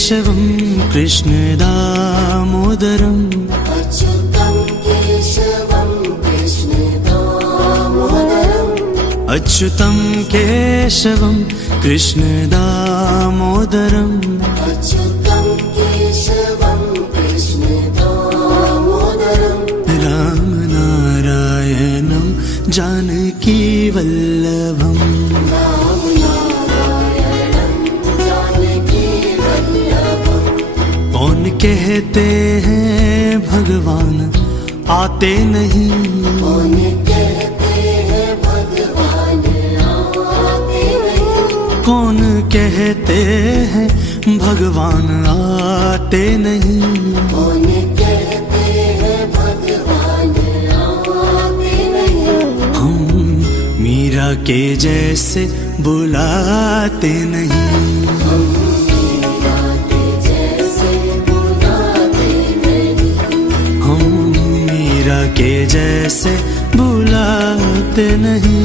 केशवं कृष्ण दामोदरम् अच्युतं केशवं कृष्ण दामोदरम् अच्युतं केशवं कृष्ण दामोदरम् अच्युतं केशवं कृष्ण दामोदरम् रामनारायणं जानकी वल्लभम् कौन कहते हैं भगवान आते नहीं, कौन कहते हैं भगवान आते नहीं, कौन कहते हैं भगवान आते नहीं, कौन कहते हैं भगवान आते नहीं। हम मीरा के जैसे बुलाते नहीं, के जैसे बुलाते नहीं।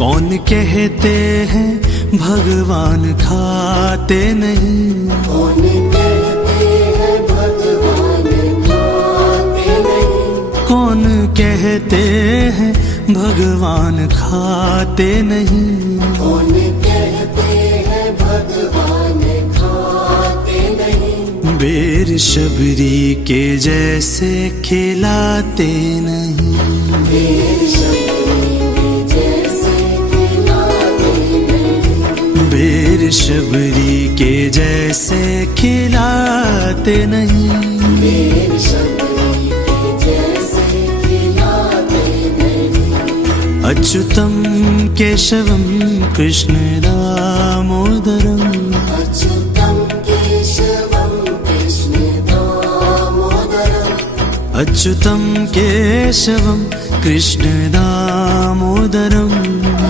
कौन कहते हैं भगवान खाते नहीं, कौन कहते हैं भगवान खाते नहीं, कौन कहते हैं भगवान खाते नहीं, कौन कहते हैं भगवान खाते नहीं। बेर शबरी के जैसे खिलाते नहीं, बेर बेर शबरी के जैसे खिलाते नहीं, बेर शबरी के जैसे खिलाते नहीं। अच्युतं केशवं कृष्ण दामोदरम् अच्युतं केशवं कृष्ण दामोदरम् अच्युतं केशवं कृष्ण दामोदरम्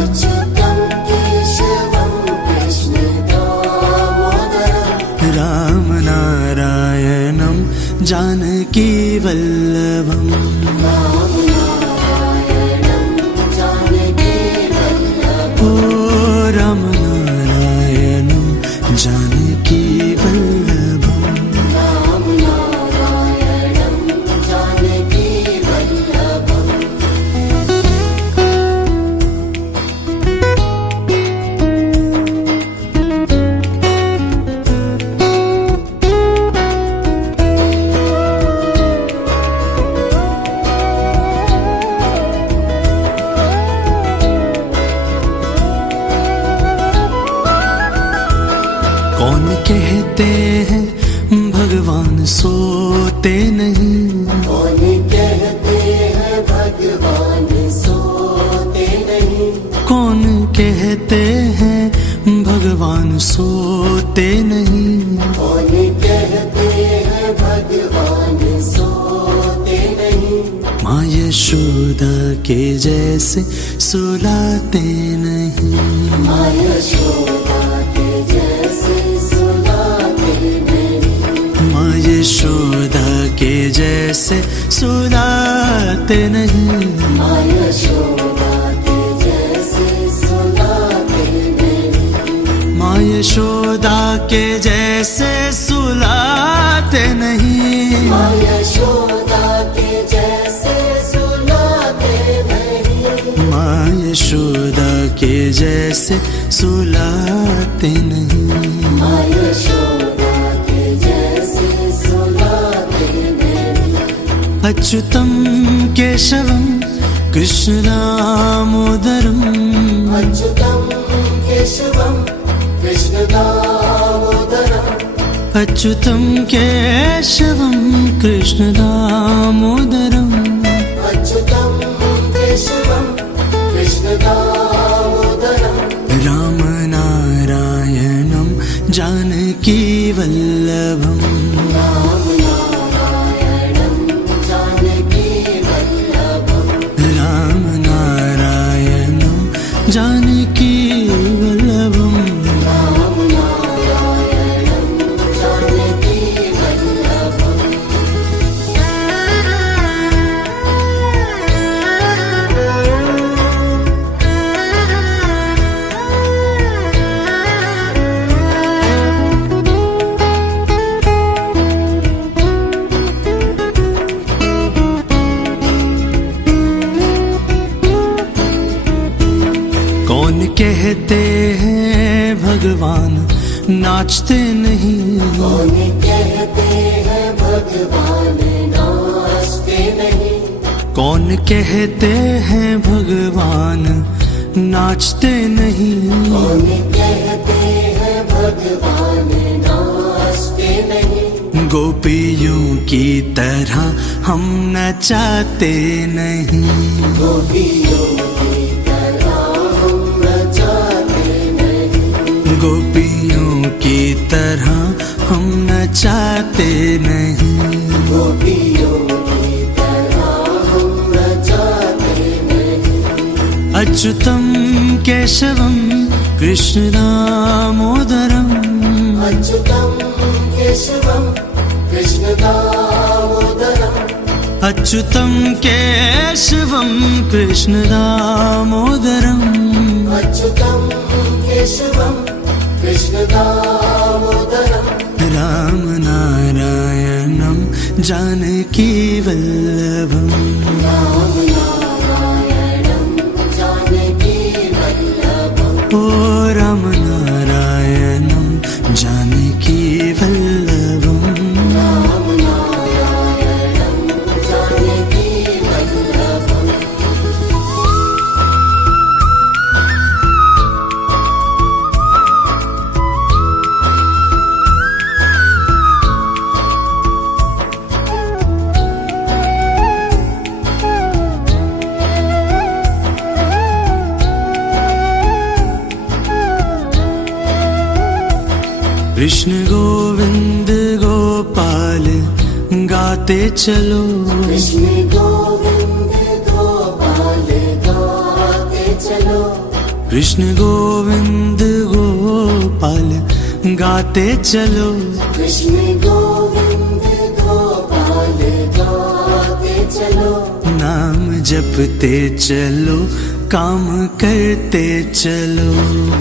अच्युतं केशवं कृष्ण दामोदरम् रामनारायणं जानकी वल्लभम् रामनारायणं जानकी वल्लभम्। ओ रामनारायणं जानकी वल्लभम् रामनारायणं जानकी वल्लभम्। कौन कहते हैं भगवान सोते नहीं, कौन कहते हैं भगवान सोते नहीं, कौन कहते हैं भगवान सोते नहीं, कौन कहते हैं भगवान सोते नहीं। माँ यशोदा के जैसे सुलाते नहीं, माँ यशोदा के जैसे सुलाते नहीं, माँ यशोदा के जैसे सुलाते नहीं, माँ यशोदा के जैसे सुलाते नहीं, माँ यशोदा के जैसे सुलाते नहीं, माँ यशोदा के जैसे सुलाते नहीं, माँ यशोदा के जैसे सुलाते नहीं। माँ यशोदा के जैसे सुलाते नहीं। अच्युतं केशवं कृष्ण दामोदरम् अच्युतं केशवं कृष्ण दामोदरम् अच्युतं केशवं कृष्ण दामोदरम् अच्युतं केशवं कृष्ण दामोदरम् रामनारायणं जानकी वल्लभम् रामनारायणं भगवान नाचते नहीं। कौन कहते हैं भगवान नाचते नहीं। कौन कहते हैं भगवान नाचते नहीं। कौन कहते हैं भगवान नाचते नहीं। गोपियों की तरह हम नचाते नहीं। गोपियों की तरह हम नचाते नहीं। गोपियों की तरह हम नचाते नहीं। गोपियों की तरह हम नचाते नहीं। अच्युतम केशवम कृष्ण दामोदरम। अच्युतम केशवम कृष्ण दामोदरम। अच्युतम केशवम कृष्ण दामोदरम। अच्युतम केशवम कृष्ण दामोदरम। राम नारायणं जानकी वल्लभम। राम नारायणं जानकी वल्लभम। ओ राम नारायणं जानकी वल्लभम। राम नारायणं जानकी वल्लभम। कृष्ण गोविंद गोपाल गाते चलो। कृष्ण गोविंद गोपाल गाते चलो। कृष्ण गोविंद गोपाल गाते चलो। कृष्ण गोविंद गोपाल गाते चलो। नाम जपते चलो काम करते चलो।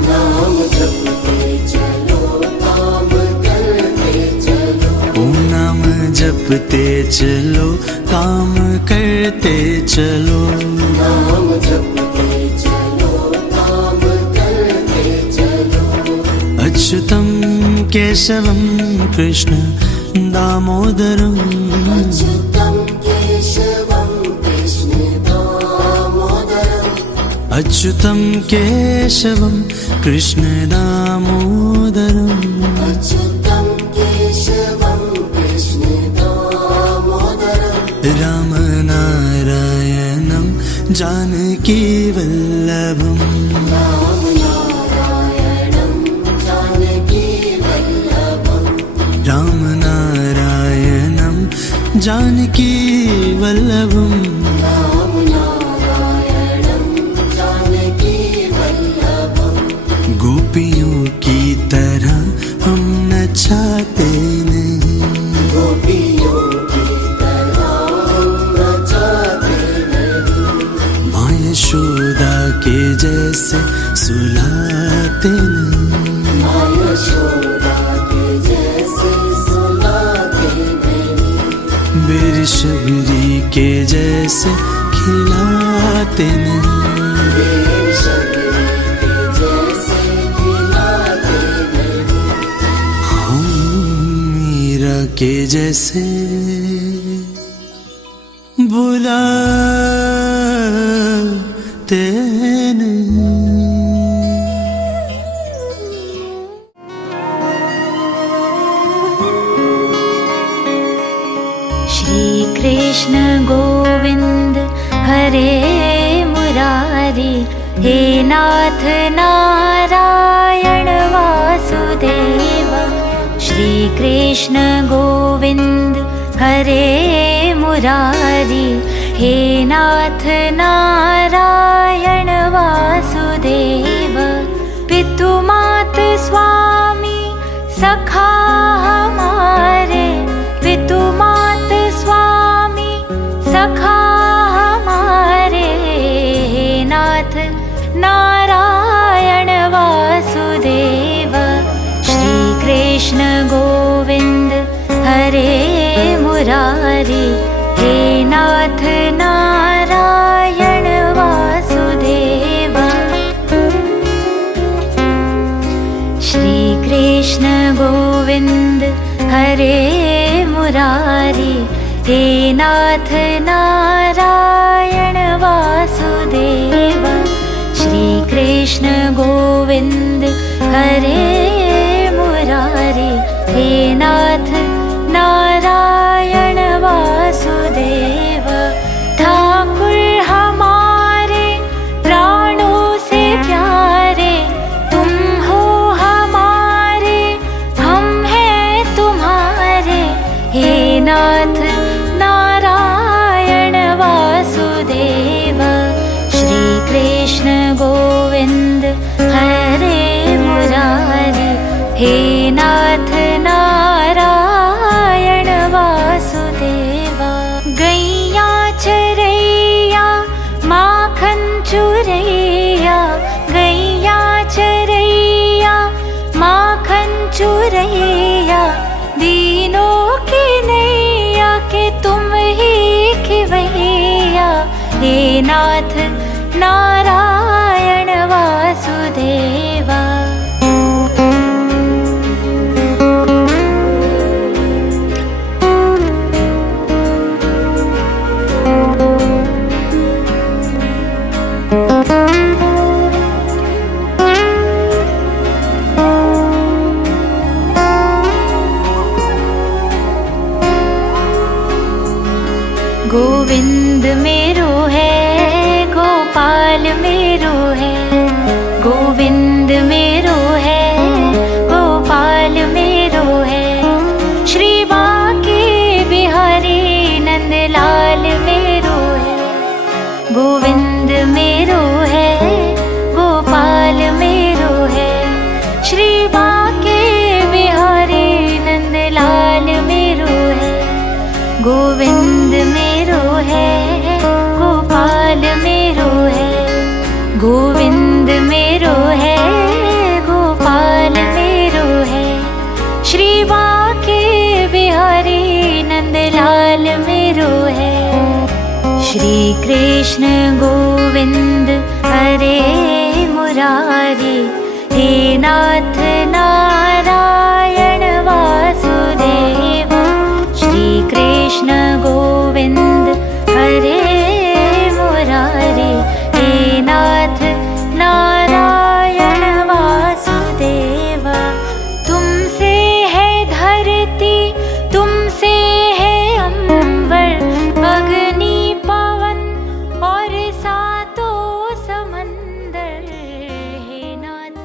नाम जपते चलो काम करते चलो। ओ नाम जपते चलो काम करते चलो। नाम जपते चलो काम करते चलो। अच्युतम केशवम कृष्ण दामोदरम। अच्युतम केशवम कृष्ण दामोदरम। अच्युतम केशवम कृष्ण दामोदरम। अच्युतम केशवम कृष्ण दामोदरम। राम नारायणं जानकी वल्लभम। राम नारायणं जानकी वल्लभम। राम नारायणं जानकी वल्लभम। राम नारायणं जानकी वल्लभम। गोपियों की तरह हम नचाते नहीं। गोपियों की तरह हम नचाते नहीं। माँ यशोदा के जैसे सुलाते नहीं। माँ यशोदा के जैसे सुलाते नहीं। बेर शबरी के जैसे खिलाते नहीं। बेर शबरी के जैसे खिलाते नहीं। हम मीरा के जैसे बुलाते नहीं। श्री कृष्ण गोविंद हरे मुरारी। हे नाथ नारायण वासुदेव। श्री कृष्ण गोविंद हरे मुरारी। हे नाथ नारायण वासुदेव। पितु मात स्वामी सखा हमारे। पितु मात स्वामी सखा हमारे। हे नाथ नारायण वासुदेव। श्री कृष्ण गोविंद हरे मुरारी। हे नाथ नारायण वासुदेव। श्री कृष्ण गोविंद हरे मुरारी, हे नाथ नारायण वासुदेव। श्री कृष्ण गोविंद हरे मुरारी, हे नाथ नारायण वासुदेव। ठाकुर हमारे प्राणों से प्यारे, तुम हो हमारे, हम हैं तुम्हारे। हे नाथ नारायण वासुदेव। श्री कृष्ण गोविंद हरे मुरारी, हे नाथ नारायण वासुदेव। गैया चरैया माखन चुरैया, गैया चरैया माखन चुरैया, दीनों की नैया के तुम ही खिवैया। हे नाथ नारायण वासुदेवा। गोविंद मेरो है, गोपाल मेरो है, गोविंद मेरो है, गोपाल मेरो है। श्री बांके बिहारी नंदलाल मेरो है। गोविंद मेरो है, गोपाल मेरो है, श्री बांके बिहारी नंदलाल मेरो है। गोविंद मेरो है, गोपाल मेरो है, गोविंद मेरो है, गोपाल मेरो है, श्री बांके बिहारी नंदलाल मेरो है। श्री कृष्ण गोविंद हरे मुरारी, हे नाथ नारायण वासुदेव। श्री कृष्ण गोविंद हरे मुरारी, हे नाथ नारायण वासुदेव। तुमसे है धरती, तुमसे है अंबर, अग्नि पवन और सातों समंदर। हे नाथ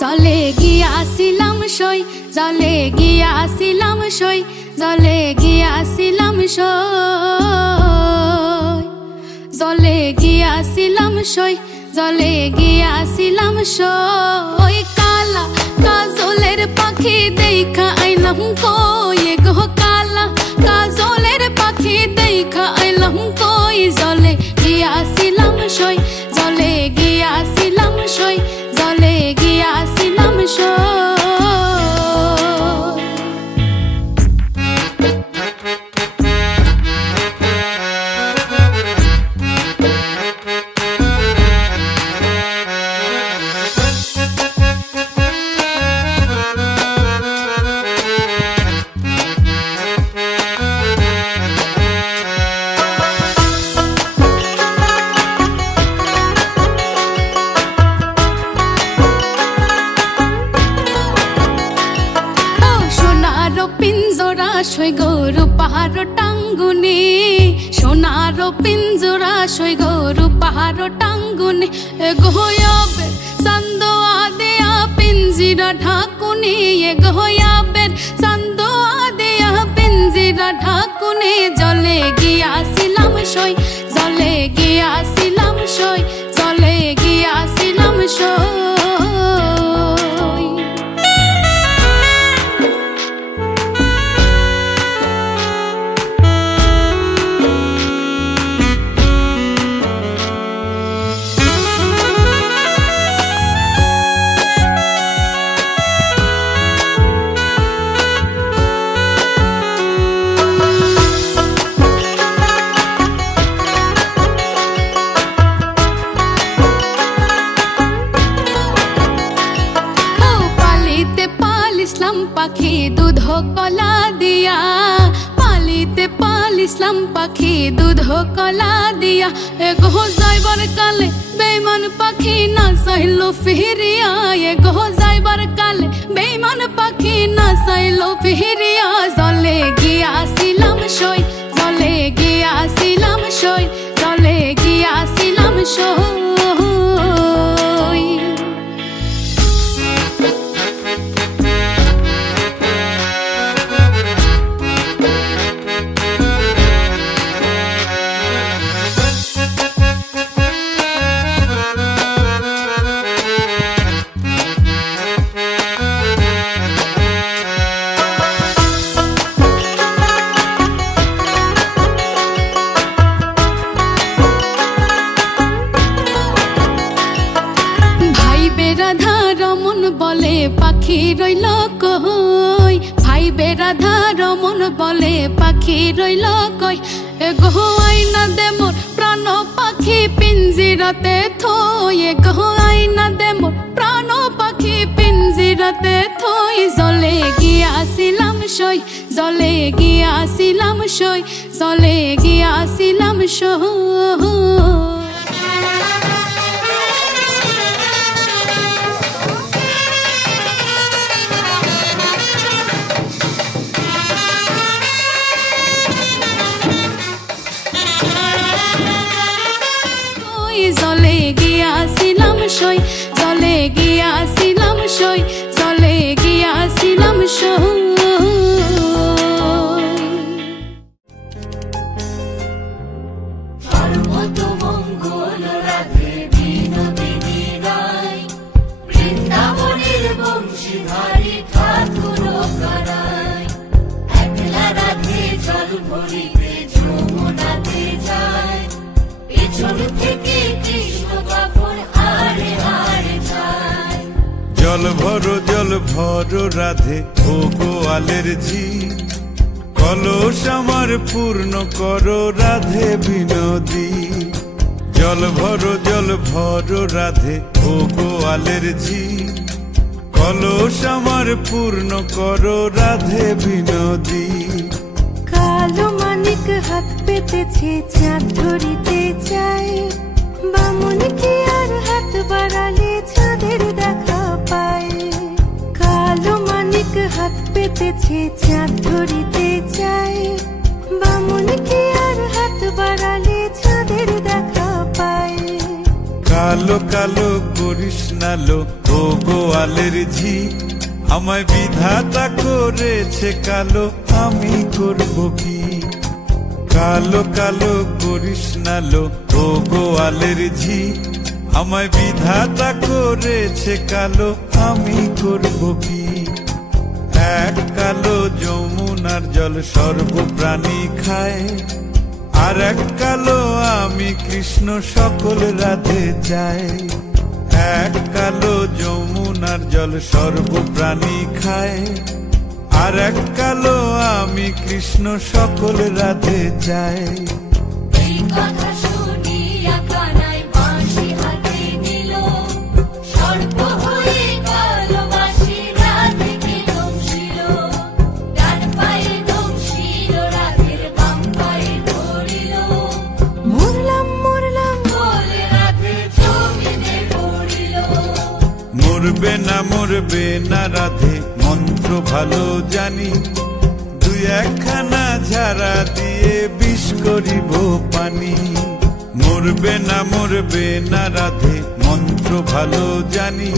জলে গিয়াছিলাম সই, জলে গিয়াছিলাম সই, জলে গিয়াছিলাম সই, জলে গিয়াছিলাম সই, জলে গিয়াছিলাম সই। কালা কাজলের পাখি দেখা আইলাম কই গো, কালা কাজলের পাখি দেখা আইলাম কই। জলে গিয়াছিলাম সই, জলে গিয়াছিলাম সই, জলে গিয়াছিলাম সই। সই গরু পাহাড় টাঙ্গুনি, সোনার পিঞ্জরা সই গরু পাহাড় টাঙ্গুনি। গোয়াবের চান্দোয়া দেয়া পিঞ্জিরা ঢাকুনি, গোয়াবের চান্দোয়া দেয়া পিঞ্জিরা ঢাকুনি। জলে গিয়াছিলাম সই, জলে গিয়াছিলাম সই, জলে গিয়াছিলাম সই। পালিছিলাম পাখি দুধ কলা দিয়া, পালিতে পালিছিলাম পাখি দুধ কলা দিয়া। এগো যাইবার কালে বেইমান পাখি না চাইলো ফিরিয়া, এগো যাইবার কালে বেইমান পাখি না চাইলো ফিরিয়া। জলে গিয়াছিলাম সই, জলে গিয়াছিলাম সই, জলে গিয়াছিলাম সই। রাধা রমন বলে পাখি রইল কই, ভাই বেরাধা রমন বলে পাখি রইল কই। এগো আইনা দে মোর প্রাণ পাখি পিঞ্জিরাতে থই, এগো আইনা দে মোর প্রাণ পাখি পিঞ্জিরাতে থই। জলে গিয়াছিলাম সই, জলে গিয়াছিলাম সই, জলে গিয়াছিলাম সই। জলে গিয়াছিলাম সই, জলে গিয়াছিলাম সই, জলে গিয়াছিলাম সই। সর্বতমঙ্গল রাধে বিনোদিনী রায়, বৃন্দাবনের বংশীধারী ঠাকুর কারায়। একলা রাধে জল ভরিতে যমুনাতে যায়, পেছন থেকে কৃষ্ণ তখন হারে হারে যায়। জল ভরো রাধে ও গোয়ালের ঝি, কলস আমার পূর্ণ করো রাধে বিনোদী। জল ভরো রাধে ও গোয়ালের ঝি, কলস আমার পূর্ণ করো রাধে বিনোদী। কালো মানিক হাত পেতেছে চাঁদ ধরিতে চায়, বামন কি আর হাত বাড়ালে চাঁদের দেখা পায়। কালো মানিক হাত পেতেছে চাঁদ ধরিতে চায়, বামন কি আর হাত বাড়ালে চাঁদের দেখা পায়। কালো কালো করিস নালো ও গোয়ালের ঝি, আমায় বিধাতা করেছে কালো আমি করব কি। কালো কালো করিস নালো ও গোয়ালের ঝি, আমায় বিধাতা করেছে কালো আমি করব কি। এক কালো যমুনার জল সর্বপ্রাণী খায়, আর এক কালো আমি কৃষ্ণ সকল রাধে চাই। এক কালো যমুনার জল সর্বপ্রাণী খায়, আর এক কালো আমি কৃষ্ণ সকল রাধে চাই। এই কথা শুনিয়া কানাই বাঁশি হাতে নিল, সর্প হয়ে কালো বাঁশি রাধেকে দংশিল। ডান পায়ে দংশিল, রাধের বাম পায়ে ধরিল। মরলাম মরলাম বলে রাধে জমিনে পড়িল। মরবে না রাধে মন্ত্র ভালো জানি, দুই একখানা ঝাড়া দিয়ে বিষ করিব পানি। মরবে না রাধে মন্ত্র ভালো জানি,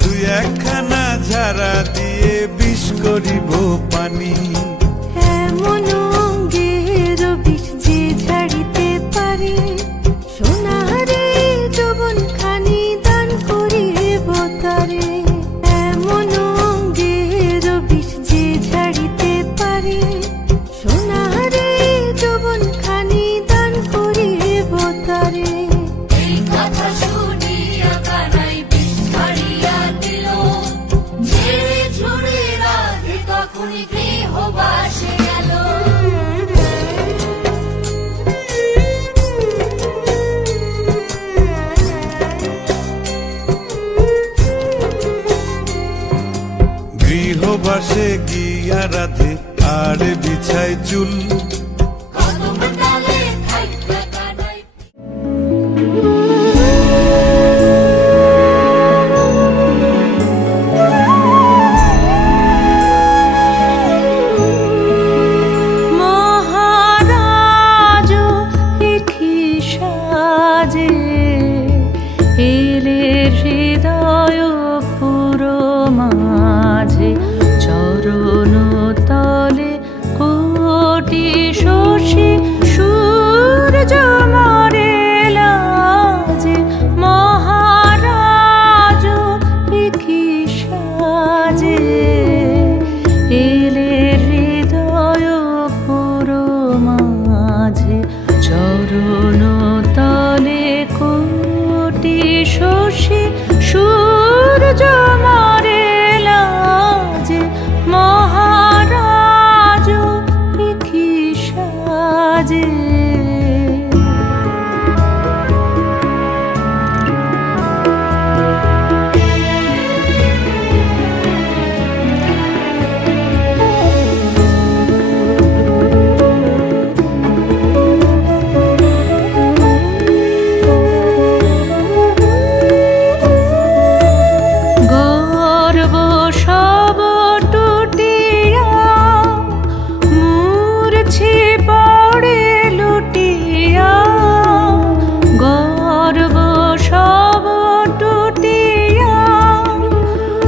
দুই একখানা ঝাড়া দিয়ে বিষ করিব পানি। এমন অঙ্গের বিষ যে ঝাড়িতে পারে, সোনারে যৌবন খানি দান করিব তারে। এমন অঙ্গের বিষ যে ঝাড়িতে পারে, সোনারে যৌবন খানি দান করিব তারে। এই কথা শুনিয়া কানাই বিষ ছাড়িয়া দিল, ঝেড়ে ঝুড়ে রাধে তখনই গৃহ গৃহবাসে গিয়া রাধে আর বিছায় চুল। কদম ডালে থাইকা কানাই মহারাজ একি সাজে এলে হৃদয় পুরো মাঝে চরণ তলে কোটি শশী সূর্য মরে লাজে মহারাজ একি সাজে এলে হৃদয় পুরো মাঝে চরণ তলে কোটি শশী সূর্য মরে লাজে মহারাজ একি সাজে। গর্ব সব টুটিয়া মূর্ছি পড়ে লুটিয়া গর্ব সব টুটিয়া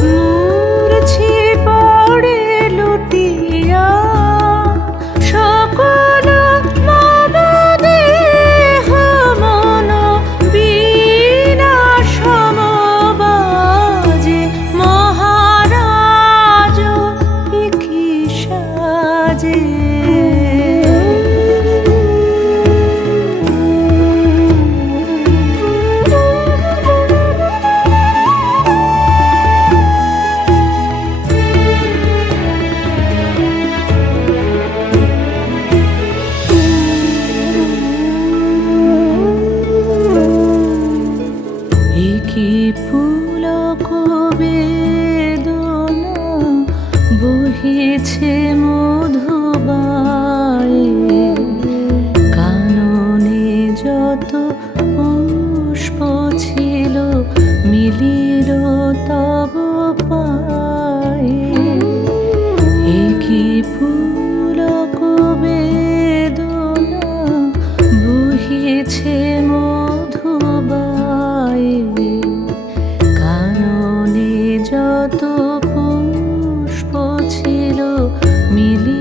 মূর্ছি পড়ে লুটিয়া সকল মম দেহ মন বীণা সমবাজে মহারাজ একি সাজে। একি পুলক বেদনা বহিছে মধুবায়ে কাননে যত পুষ্প ছিল মিলিল তব পায়ে একি পুলক বেদনা বহিছে মধুবায়ে কাননে যত পুষ্প ছিল মিলি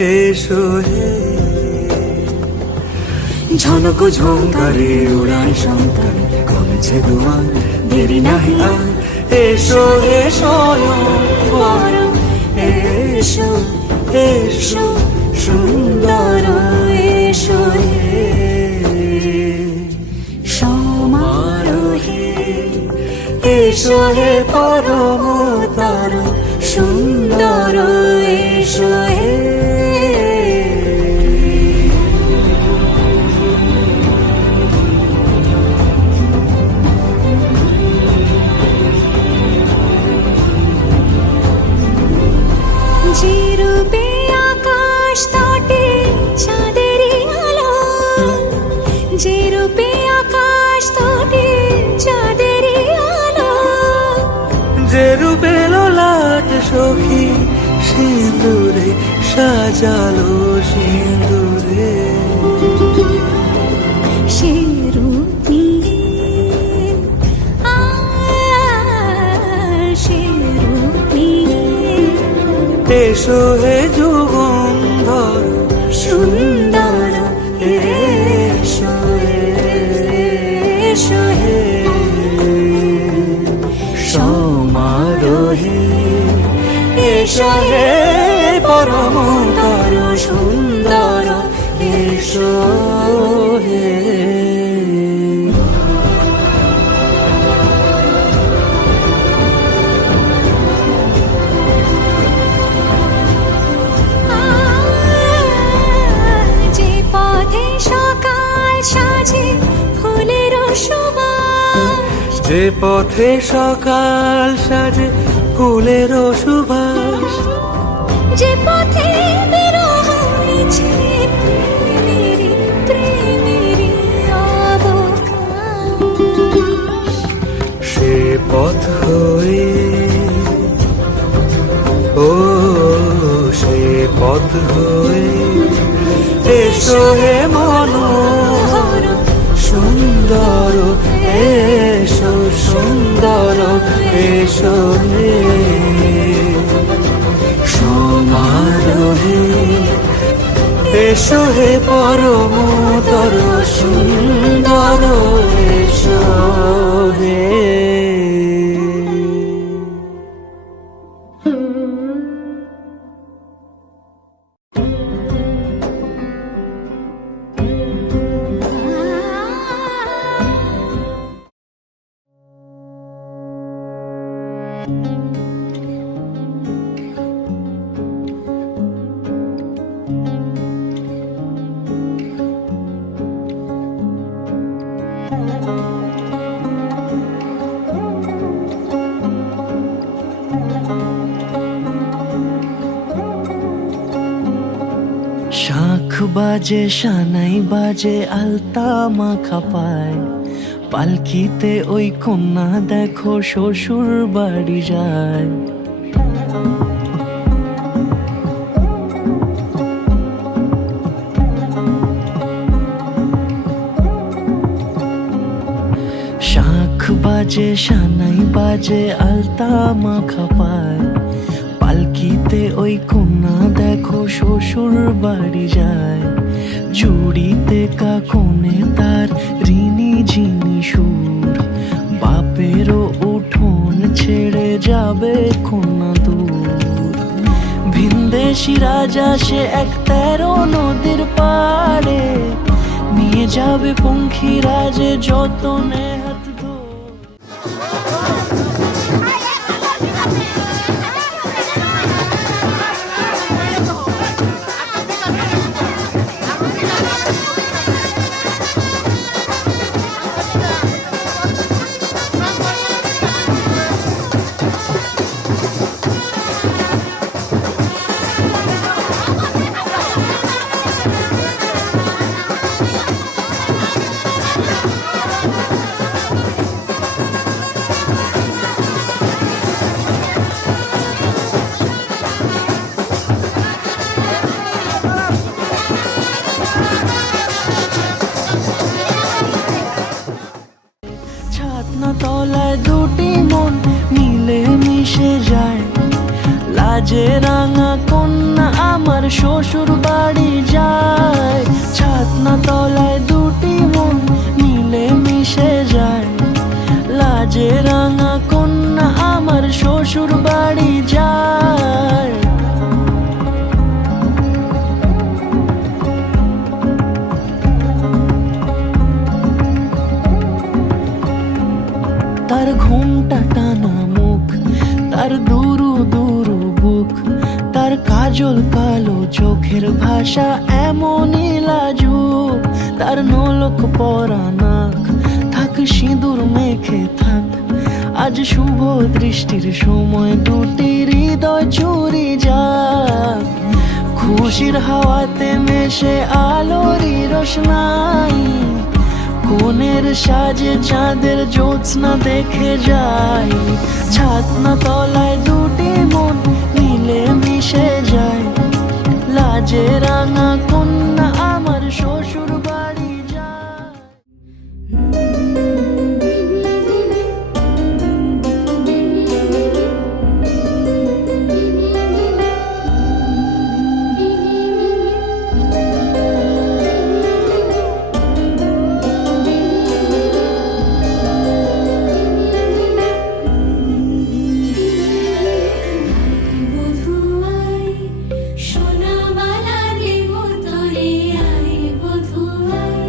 এসো হে ঝনক ঝঙ্কারে উড়ায় শঙ্কারে কমেছে দুয়ার দেরি নাহি আর এসো হে স্বয়ংবর এসো এসো সুন্দর এসো হে সমারোহে এসো হে পরমতর সুন্দর এসো হে যে রূপে আকাশ তটে চাঁদেরই আলো, যে রূপে আকাশ তটে চাঁদেরই আলো, যে রূপে ললাট সখী সিঁদুরে সাজালো সিঁদুরে সে রূপ নিয়ে সে রূপ নিয়ে এসো হে যুগন্ধর সুন্দর এসো এসো হে সমারোহে এসো হে পরমতর সুন্দর এসো হে যে পথে সকাল সাজে ফুলের সুবাস, যে পথে সকাল সাজে ফুলের সুবাস, যে পথে বিরহ মিছে প্রেমেরই প্রেমেরই অবকাশ, সে পথ হয়ে ও সে পথ হয়ে এসো হে মনোহর সুন্দর এসো সুন্দর এসো হে সমারোহে এসো হে পরমতর সুন্দর এসো হে শাঁখ বাজে সানাই বাজে আলতা মাখা পায় পালকিতে ওই কন্যা দেখো শ্বশুর বাড়ি যায় শাঁখ বাজে সানাই বাজে আলতা মাখা পায় পালকিতে ওই কন্যা দেখো শ্বশুর বাড়ি যায় চুড়িতে কাকনে তার ঋণী ঝিনি সুর বাপেরও উঠোন ছেড়ে যাবে কন্যা দূর ভিনদেশি রাজা সে এক 13 নদীর পাড়ে নিয়ে যাবে পঙ্খী রাজে যতনে হাত ধরে তলায় দুটি মন মিলে মিশে যায় লাজে রাঙা কন্যা আমার শ্বশুর বাড়ি যায়। ছাতনা তলায় দুটি মন মিলে মিশে যায়। লাজে রাঙা কন্যা আমার শ্বশুর বাড়ি যায়। তার ঘুমটা টানা মুখ, তার দুরু দুরু বুক, তার কাজল কালো চোখের ভাষা এমনই লাজুক। তার নোলক পরা নাক, থাক সিঁদুর মেখে থাক। আজ শুভ দৃষ্টির সময় দুটি হৃদয় চুরি যাক। খুশির হাওয়াতে মেশে আলোরই রোশনাই। কোণের সাজে চাঁদের জ্যোৎস্না দেখে যাই। ছাতনা তলায় দুটি মন মিলে মিশে যায়। লাজে রাঙা কন্যা আমার শ্বশুর বাড়ি যায়। বধুয়াই সোনামালা দেব তোরে, আয় বধুয়াই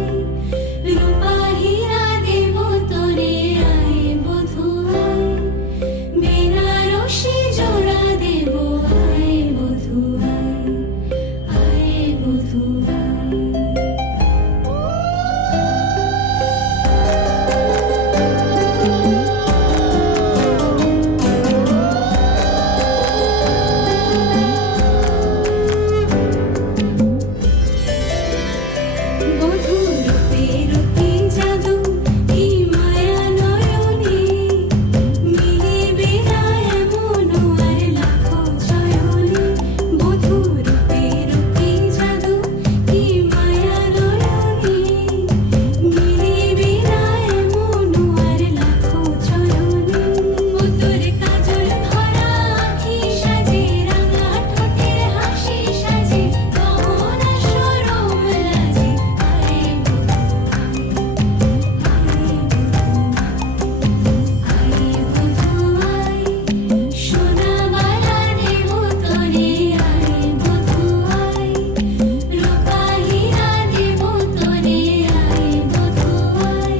রূপা হীরা দেব তোরে, আয় বধুয়াই বেনারসি জোড়া দেব, আয় বধুয়াই, আয় বধুয়াই। বধূর রূপে রূপে জাদু, কি মায়া নয়নে মিলিবে না এমন আর লাখো চয়নে। বধূর রূপে রূপে জাদু, কি মায়া নয়নে মিলিবে না এমন আর লাখো চয়নে। তোর কাজল ভরা আঁখি সাজে, রাঙা ঠোঁটের হাসি সাজে, গহনা শরম লাজে, আয় বধুয়াই, আয় বধুয়াই সোনামালা দেব তোরে, আয় বধুয়াই রূপা হীরা দেব তোরে, আয় বধুয়াই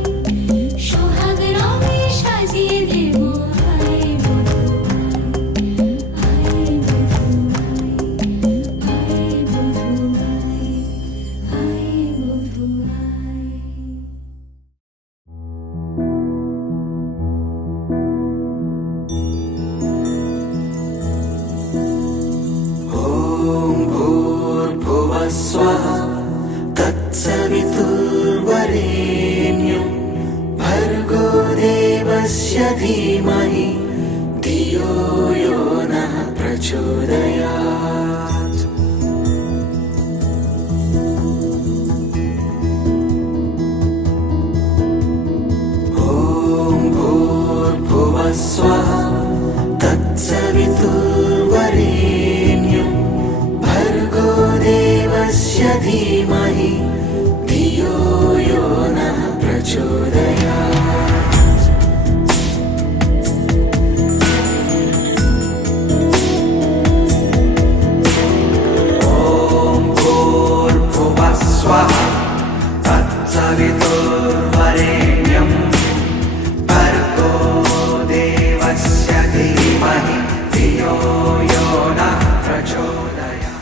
সোহাগ রঙে সাজিয়ে দেব, আয় বধুয়াই, আয় বধুয়াই, আয় বধুয়াই। भूर्भुवः स्वः तत्सवितुर्वरेण्यं भर्गो देवस्य धीमहि धियो यो नः प्रचोदयात्। ॐ भूर्भुवः स्वः तत्सवितुर्वरेण्यं भर्गो देवस्य धीमहि धियो यो नः प्रचोदयात्। ॐ भूर्भुवः स्वः तत्सवितुर्वरेण्यं भर्गो देवस्य धीमहि धियो यो नः प्रचोदयात्।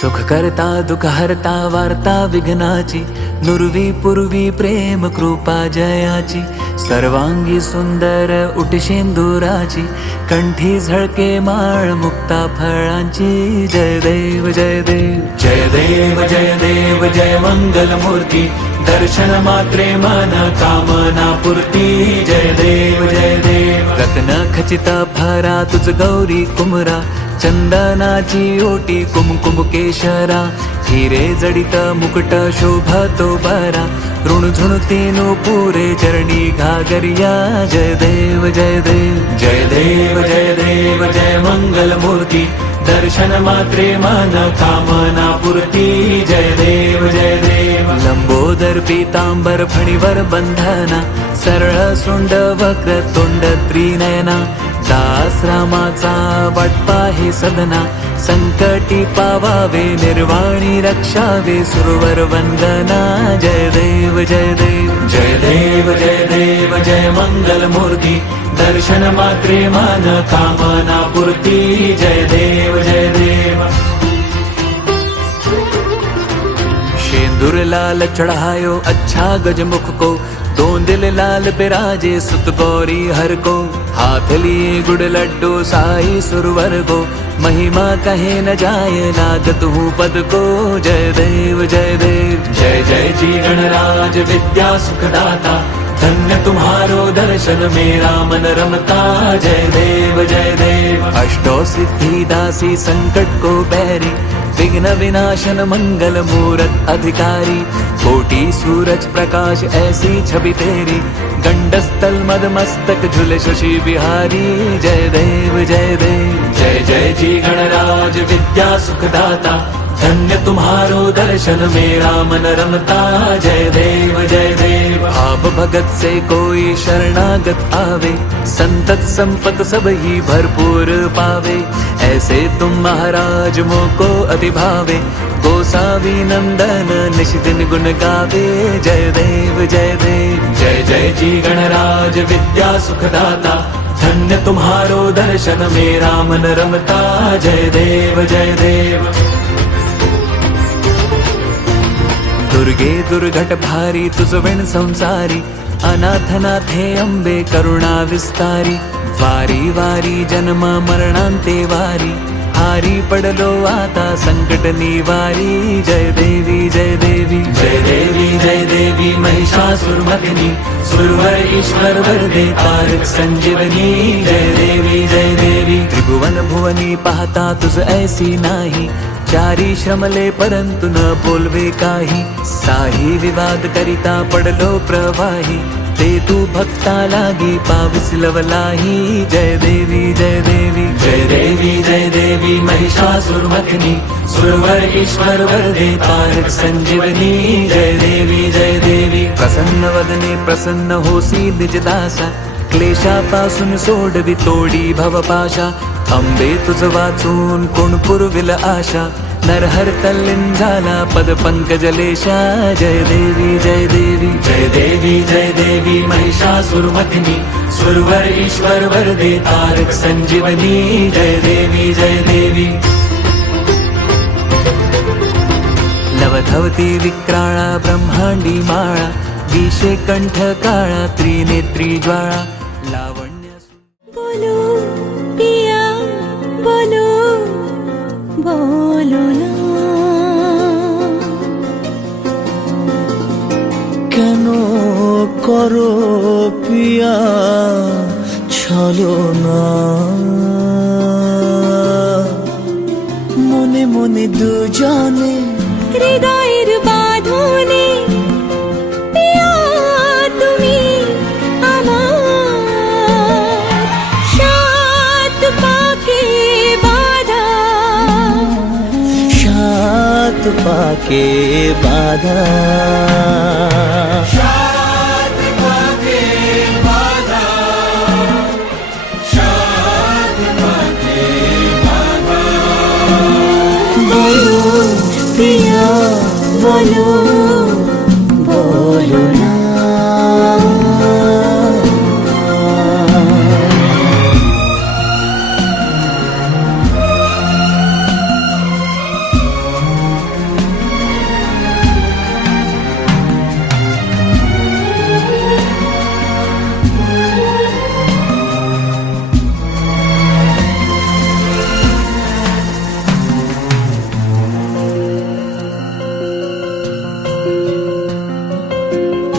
सुख करता दुख हरता वार्ता विघ्नाची, नुरवी पूर्वी प्रेम कृपा जयाची। सर्वांगी सुंदर उटशेंदुराची, कंठी झळके माळ मुक्ता फळांची। जय देव जय देव जय देव जय देव जय मंगल मूर्ती, दर्शन मात्रे मन कामना पूर्ती। जय देव जय देव रत्न खचिता भरा तुझ गौरी कुमरा, चंदनाची ओटी कुमकुम केशरा हिरे जडित मुकुट शोभतो बरा ऋणझुणतीनु पुरे चरणी घागरिया जय देव जय देव जय देव जय देव जय मंगल मूर्ती दर्शन मात्रे मन कामना पूर्ती जय देव जय देव लंबोदर पीतांबर फणीवर बंधना सरळ सुंड वक्र तोंड त्रिनयना दास रामाचा वाटपा हे सदना संकटी पावावे निर्वाणी रक्षावे सुरवर वंदना जय देव जय देव जय देव जय देव जय मंगल मूर्ती दर्शन मात्रे मन कामना पूर्ती जय देव जय देव शेंदूर लाल चढ़ायो अच्छा गजमुख को दो दिल लाल बिराजे सुत गौरी हर को हाथ लिए गुड़ लड्डू साई सुरवर को महिमा कहे न जाए लागत हूँ पद को जय देव जय देव जय जय जी गणराज विद्या सुखदाता धन्य तुम्हारो दर्शन मेरा मन रमता जय देव जय देव अष्टो सिद्धि दासी संकट को बैरी विघ्न विनाशन मंगल मूरत अधिकारी कोटि सूरज प्रकाश ऐसी छवि तेरी गंडस्थल मद मस्तक झुल शशि बिहारी जय देव जय देव जय जय जी गणराज विद्या सुखदाता धन्य तुम्हारो दर्शन मेरा मन रमता जय देव जय देव आप भगत से कोई शरणागत आवे संतत संपत सब ही भरपूर पावे ऐसे तुम महाराज मोको अति भावे गोसावी नंदन निशिदिन गुण गावे जय देव जय देव जय जय जी गणराज विद्या सुखदाता धन्य तुम्हारो दर्शन मेरा मन रमता जय देव जय देव दुर्गे दुर्घट भारी तुझ विण संसारी अनाथनाथे अंबे करुणा विस्तारी वारी वारी जन्म मरणांते वारी हारी पडलो आता संकट निवारी जय देवी जय देवी जय देवी जय देवी महिषासुरमर्दिनी सुरवर ईश्वर वरदे तारक संजीवनी जय देवी त्रिभुवन भुवनी पाहता तुझ ऐसी नाही चारी श्रमले परंतु न बोलवे काही साही विवाद करिता पडलो प्रवाही ते तू भक्ता लागी पाविस लवलाही जय देवी जय देवी जय देवी जय देवी महिषासुरमर्दिनी सुरवर ईश्वर वरदे तारक संजीवनी जय देवी प्रसन्न वदने प्रसन्न होसी निजदासा क्लेशापासून सोडवी तोडी भवपाशा अंबे तुझ वाचून कोण पुरविल आशा नरहर तल्लीन झाला पद पंकजलेशा जय देवी जय देवी जय देवी जय देवी महिषासुरमर्दिनी सुरवर ईश्वर वरदे तारक संजीवनी जय देवी लवधवती विक्राळा ब्रह्मांडी माळा विषे कंठ काळा त्रिनेत्री ज्वाळा लावण्य बोलो पिया बोलो बोलो ना কেন করো পিয়া ছলনা মনে মনে দুজনে হৃদয়ের বাঁধনে পিয়া তুমি আমার সাত পাকে বাঁধা সাত পাকে বাধা বলো পিয়া বলো বলো না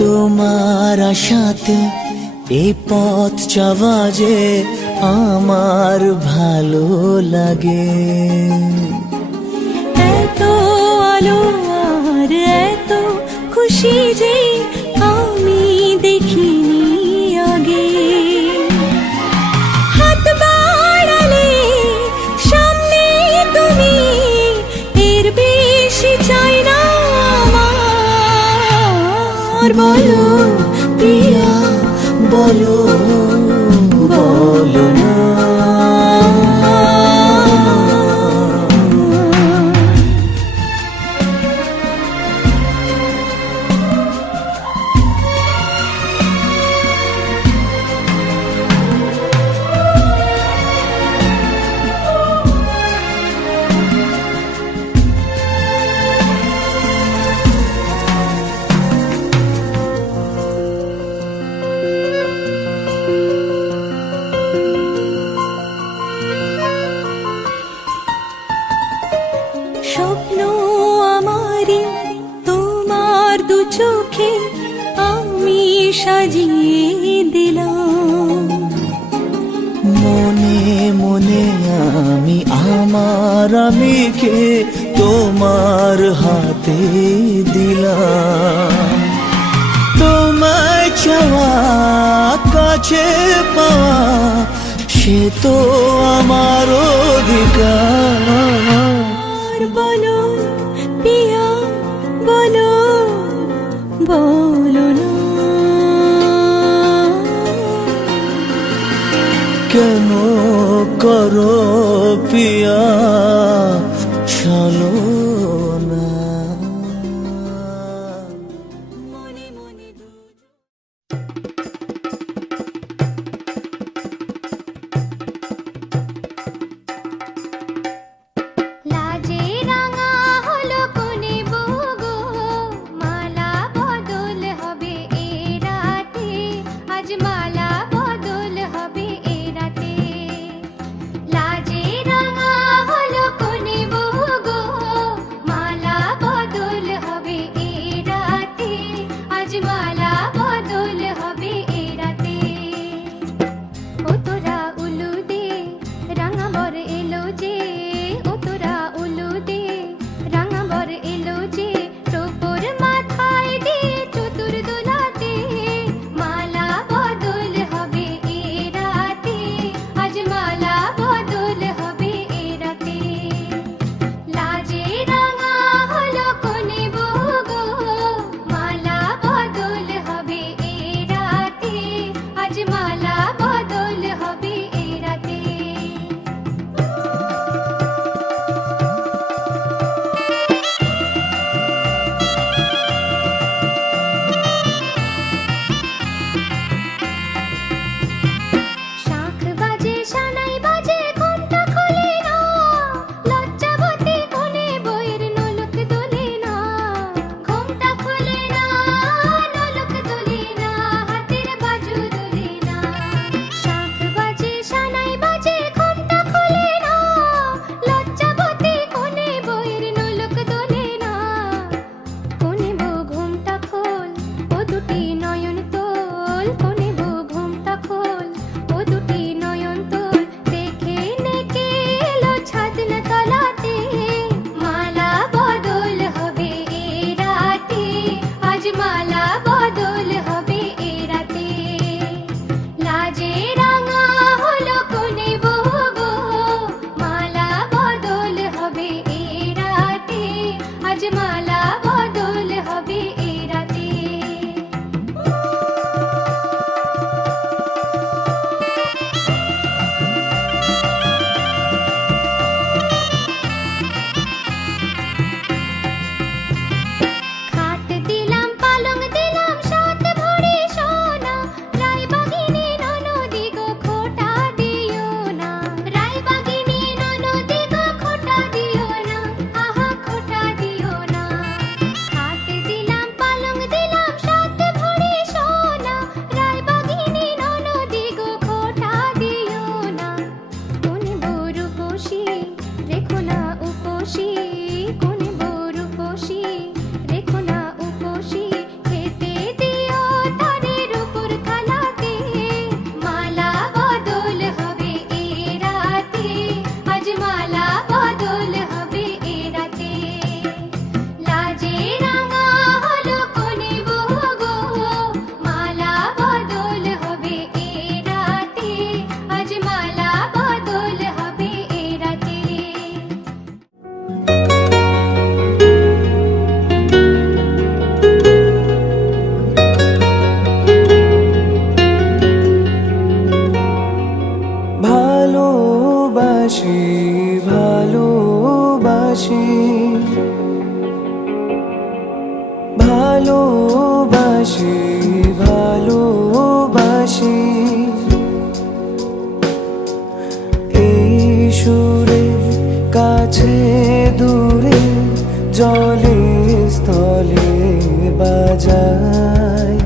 তোমার আশাতে এই পথ চাওয়া যে আমার ভালো লাগে। এত আলো আর এত খুশি যে আমি দেখিনি আগে। হাত বাড়ালে সামনে তুমি, এর বেশি চাই না আমার। বলো প্রিয়া বলো বলো না। স্বপ্ন আমারই তোমার দু চোখে আমি সাজিয়ে দিলাম। মনে মনে আমি আমার আমিকে তোমার হাতে দিলাম। তোমায় চাওয়া কাছে পাওয়া সে তো আমার অধিকার। আর বলো পিয়া বলো বলো না। কেন করো পিয়া চলো না। মনে মনে লাজে রাঙা হলো কোনে বগো, মালা বদল হবে এ রাতে, আজ মালা বদল হবে এ রাতে। লাজে রাঙা হলো কোনে বগো, ভালোবাসি ভালোবাসি ভালোবাসি ভালোবাসি এই সুরে কাছে দূরে জলে স্থলে বাজায়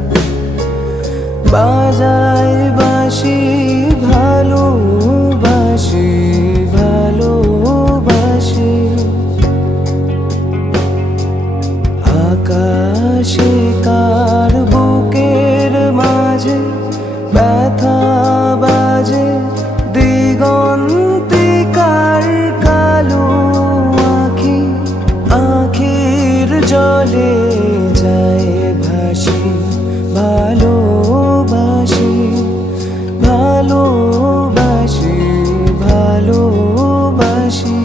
বাজায় বাঁশি ভালোবাসি ভালোবাসি আকাশে কার বুকের মাঝে ব্যথা বাজে দিগন্তিকার কালো আঁখি আঁখির জলে যায় ভাসি ভালোবাসি ভালোবাসি ভালোবাসি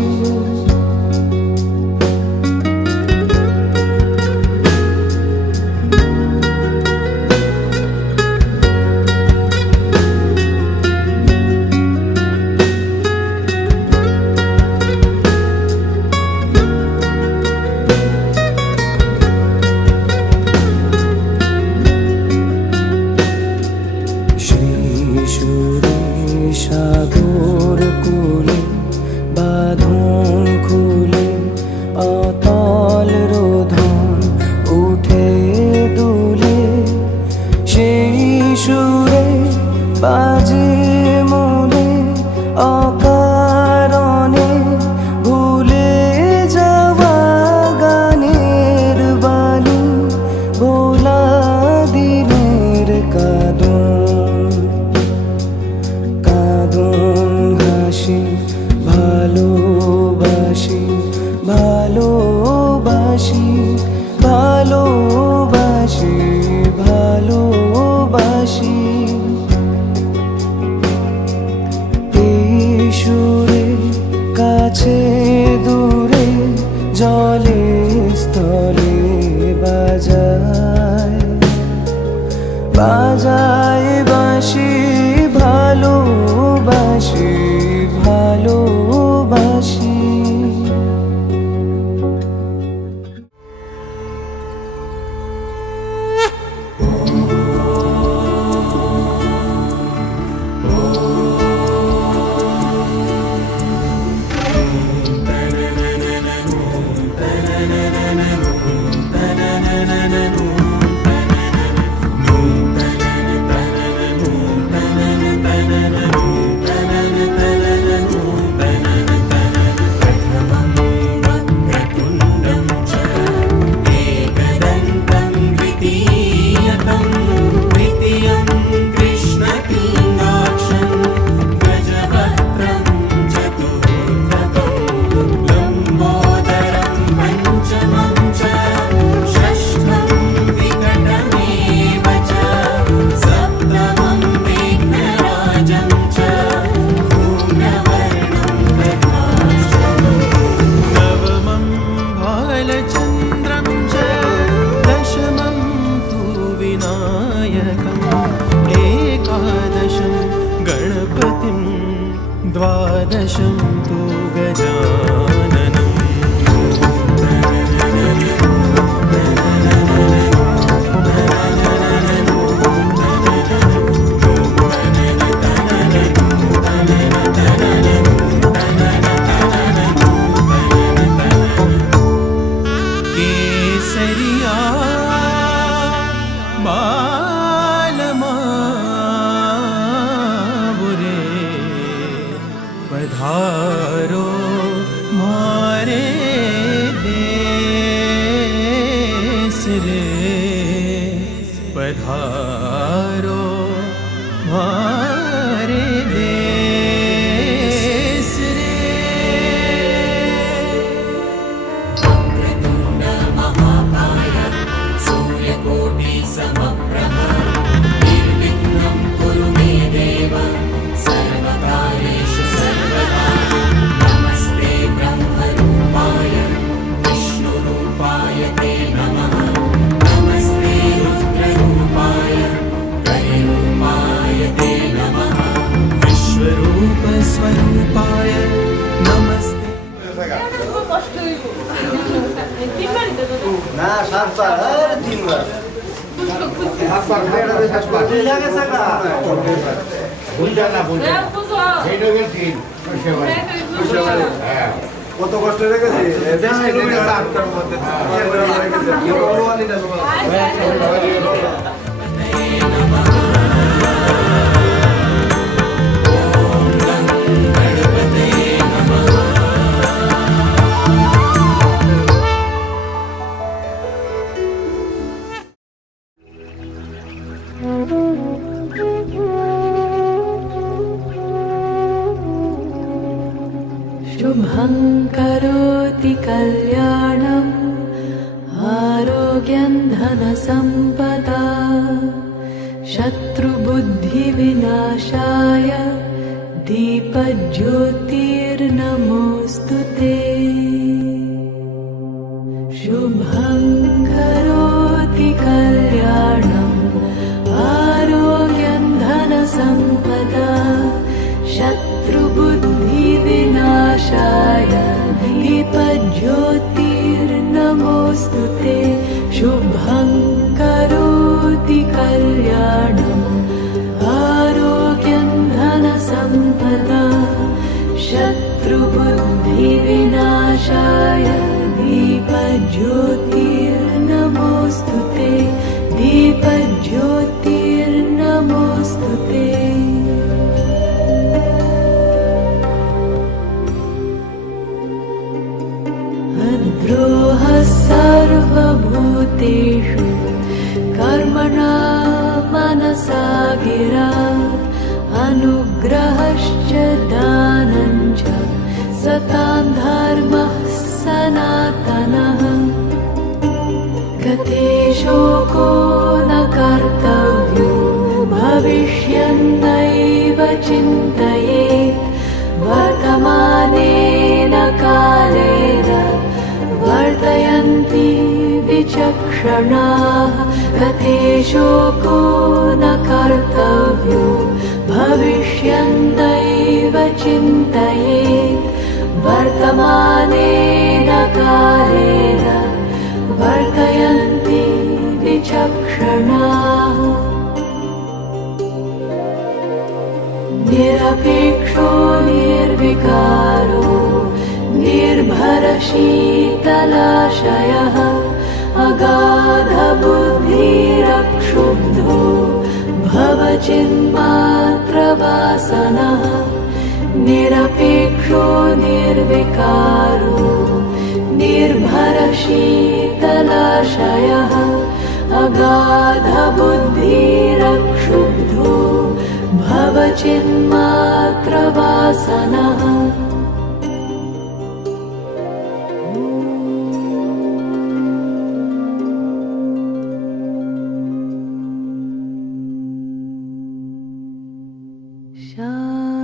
সাগর কুলে বাঁধন খুলে অতল রোধন উঠে দুলে সেই সুরে বাজে মনে অকারণে ভুলে যাওয়া গানের বাণী ভোলা দিনের কাঁদন কাঁদন হাসি ভালোবাসি ভালোবাসি ভালোবাসি ভালোবাসি এই সুরে কাছে দূরে জলে স্থলে বাজায় বাজায় বাঁশি ভালোবাসি ভালোবাসি द्वादशं तु गजाननम् केसरिया पधारो मारे देश रे पधारो मारे देश रे वक्रतुण्ड महाकाय सूर्यकोटि समप्रभ निर्विघ्नं कुरु मे देव सर्वकार्येषु सर्वदा नमस्ते ब्रह्मरूपाय विष्णुरूपाय ते नमः नमस्ते रुद्ररूपाय कलिरूपाय ते नमः रूपाय नमस्ते কত কষ্ট রেখেছি शुभं करोति कल्याणम् आरोग्यं धनसम्पदा शत्रुबुद्धिविनाशाय दीपज्योतिर्नमोऽस्तु ते शुभं करोति कल्याणम् आरोग्यं धनसम्पदा शत्रुबुद्धिविनाशाय दीपज्योतिर्नमोऽस्तु ते शुभं करोति कल्याणम् आरोग्यं धनसम्पदा शत्रुबुद्धिविनाशाय दीपज्योतिर्नमोऽस्तु ते दीपज्योतिर्नमोऽस्तु ते द्रोहः सर्वभूतेषु कर्मणा मनसा गिरा अनुग्रहश्च दानञ्च सतां धर्मः सनातनः गते शोको न कर्तव्यो भविष्यन्नैव चिन्तयेत् वर्तमानेन कालेन वर्तयन्ति विचक्षणाः गते शोको न कर्तव्यो भविष्यन्नैव चिन्तयेत् वर्तमानेन कालेन वर्तयन्ति विचक्षणाः निरपेक्षो निर्विकारो निर्भरशीतलाशयः अगाधबुद्धिरक्षुब्धो भवचिन्मात्रवासनः निरपेक्षो निर्विकारो निर्भरशीतलाशयः अगाधबुद्धिरक्षुब्धो भवचिन्मात्रवासनः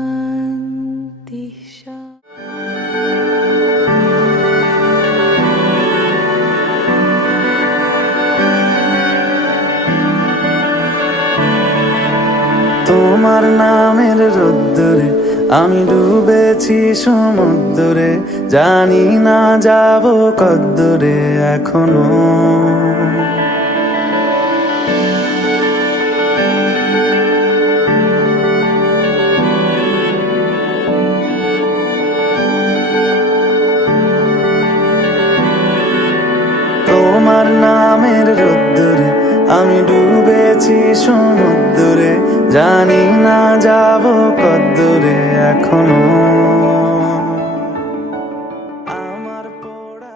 शान्ति তোমার নামের রোদ্দুরে আমি ডুবেছি সমুদ্রে জানি না যাব কদ্দুরে এখনো তোমার নামের রোদ্দুরে আমি ডুবেছি সমুদ্রে জানি না যাব কদ্দুরে এখনো আমার পোড়া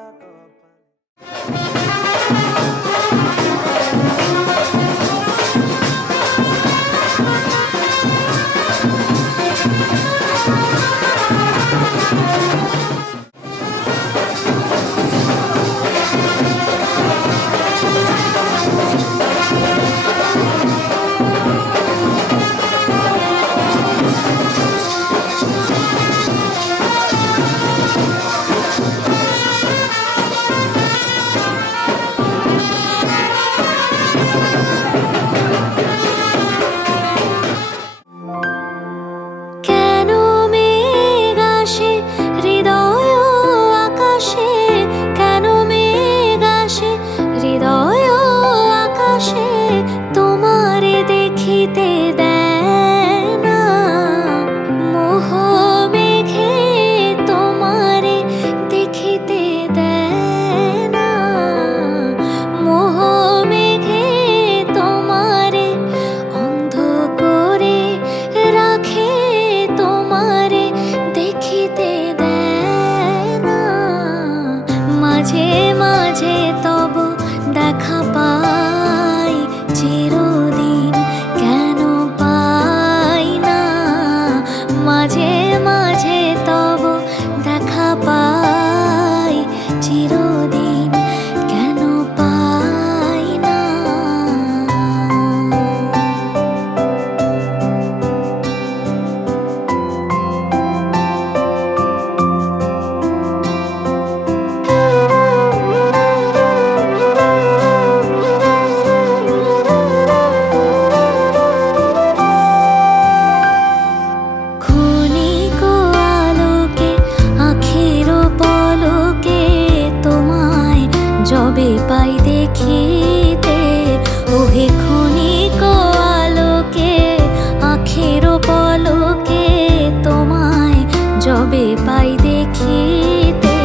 যবে পাই দেখিতে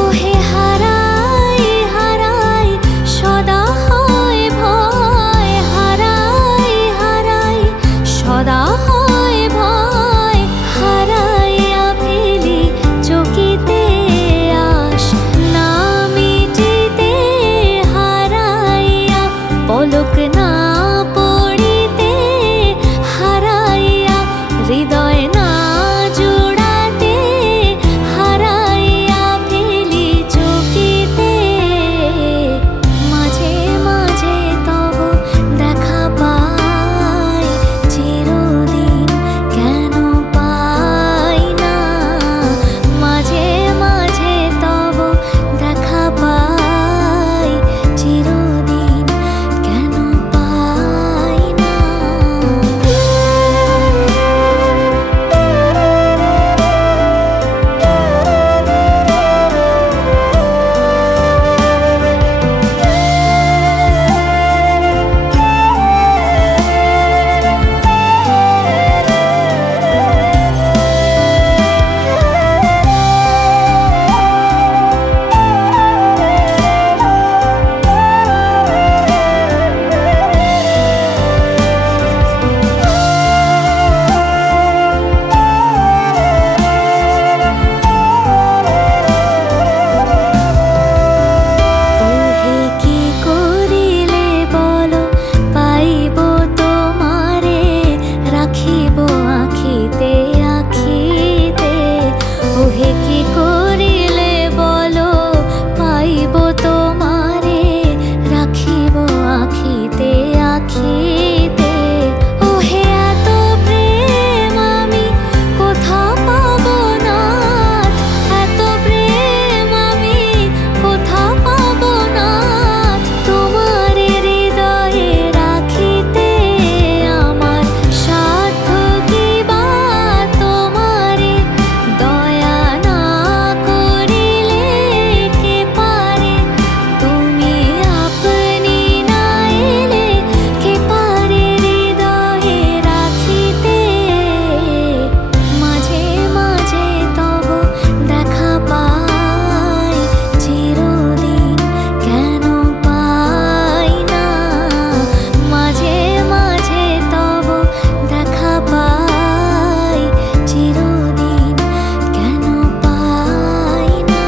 ওহে হারাই হারাই সদা হয় ভয় হারাই হারাই সদা হয় ভয় হারাইয়া ফেলি চকিতে আস না মিটিতে হারাইয়া পলক না পড়িতে হারাইয়া হৃদয় না জোড়াতে হারাইয়া ফেলি চকিতে মাঝে মাঝে তব দেখা পাই চিরদিন কেন পাই না মাঝে মাঝে তব দেখা পাই চিরদিন কেন পাই না ওহে কি করিলে বলো পাইব তোমারে রাখিব আখিতে আখিতে ওহে কি করিলে বলো পাইব তোমারে রাখিব আখিতে আখিতে ওহে এত প্রেম আমি কোথা পাবো নাথ এত প্রেম আমি কোথা পাবো নাথ তোমার হৃদয়ে রাখিতে আমার সাধ্য কি বা তোমারে দয়া না করিলে কে পারে তুমি আপনি না এলে কে পারে হৃদয়ে রাখিতে মাঝে মাঝে তব দেখা পাই চিরদিন কেন পাই না মাঝে মাঝে তব দেখা পাই চিরদিন কেন পাই না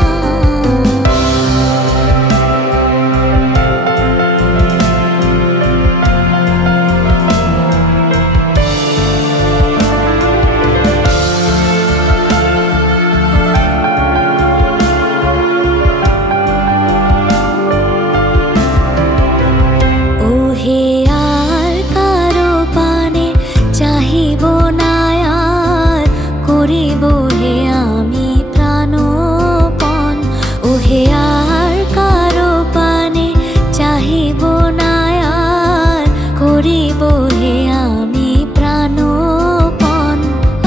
ওহে আর কারো পানে চাহিব না আর করিব হে আমি প্রাণপণ ওহে আর কারো পানে চাহিব না আর করিব হে আমি প্রাণপণ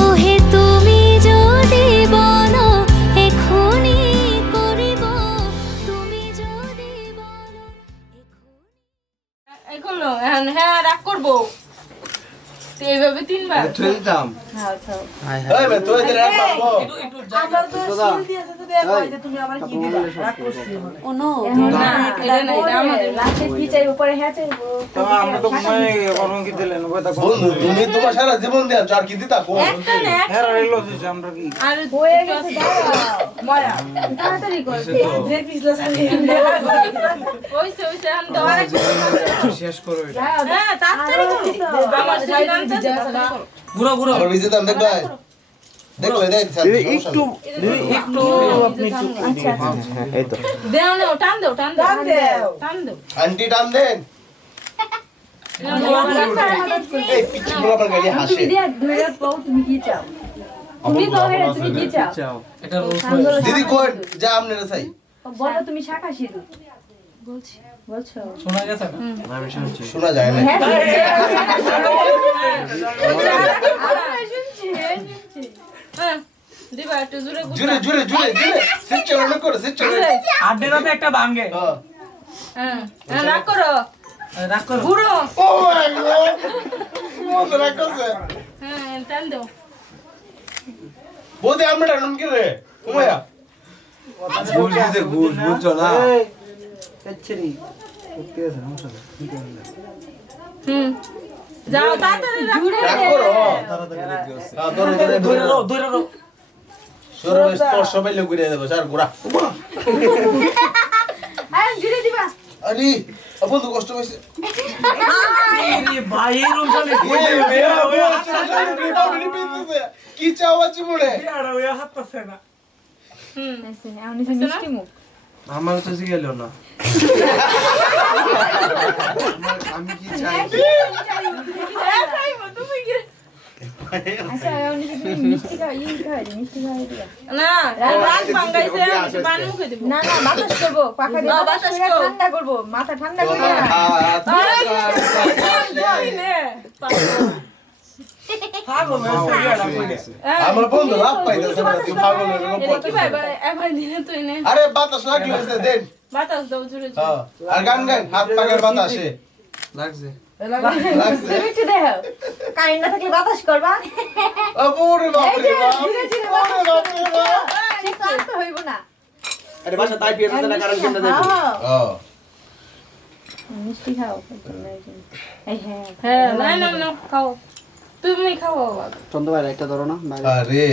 ওহে তুমি যদি বলো এখনি করিব তুমি যদি বলো এখনি এগুলো এখন হ্যাঁ রাগ করবো তো এইভাবে 3 বার তুই দিতাম হায় এই বে তুই দে রাখ পাবো না এটা না এটা আমাদের তো আমরা তো মানে অরং কি দিলেন কথা কোন বন্ধু তুমি তোমার সারা জীবন দিয়া আর কি দিতা কোন একটা না একটা হেরা রেলো দিছি আমরা কি আর হয়ে গেছে ময়া তাড়াতাড়ি কর যে পিছলা সালে ওইসে ওইসে এখন দাও শেষ করো এটা হ্যাঁ তাড়াতাড়ি কর আমার জায়গায় পুরো পুরো আবার বিজে দাম দেখবে দেখো এই দেখ একটু আপনি একটু আচ্ছা এই তো দেও না টান দাও টান দাও টান দাও আন্টি টান দেন এই পিচ্চি বলা পর গালি হাসে এটা দিদি কোন যা আমনে রে চাই বলো তুমি শাখা সিঁদুর বলছো শোনা গেছে না আমি শুনছি শোনা যায় না হ্যাঁ দিবা একটু জোরে জুরে জুরে জুরে জুরে সিট চালানো করো সিট চালানো আড্ডে রাতে একটা ভাঙে হ্যাঁ হ্যাঁ রাগ করো রাগ করো ঘুরো ও মাই গড মন রাখছে হ্যাঁ টান দাও বৌদি আমরা নাম কি রে উমায়া ঘুষ দিতে ঘুষ বুঝছো না এচ্ছেরি করতে আছে সমস্যা যাও তাড়াতাড়ি রাগ করো ধরে সরো স্পর্শ পাইলে ঘুরে দেবো স্যার ঘোরা আরে জুড়ে দিবা আরে বন্ধু কষ্ট পাইছে ভাই এরকম চলে কি চাওয়া জীবনে হাত পাচ্ছে না এমনি মিষ্টি মুখ আমার তো গেল না আমি কি চাই আচ্ছা এমনি মিষ্টি খাই মিষ্টি খাই দিবা না রাত ভাঙাইছে পানি মুখে দিব না না বাতাস করবো পাখা দিয়ে বাতাস করে ঠান্ডা করবো মাথা ঠান্ডা করবো আমার বন্ধু লাভ পাইতেছে না তুই পাগল হয়ে গেল কি ভাই এবার দিনে তুই নে আরে বাতাস লাগলে দেন বাতাস দাও জুড়ে হ্যাঁ আর গান গান হাত পাকের বাতাসে লাগছে লাগছে একটু দেখো কারেন্ট না থাকলে বাতাস করবা ওরে বাপ রে বাপ ধীরে ধীরে ওরে বাপ রে বাপ সে শান্ত হইব না আরে বাসা তাই পিয়ে না কারণ কেমনে দেব হ্যাঁ মিষ্টি খাও এই হ্যাঁ হ্যাঁ না না না খাও তুমি খাও চন্দ্র ভাই একটা ধরো না আরে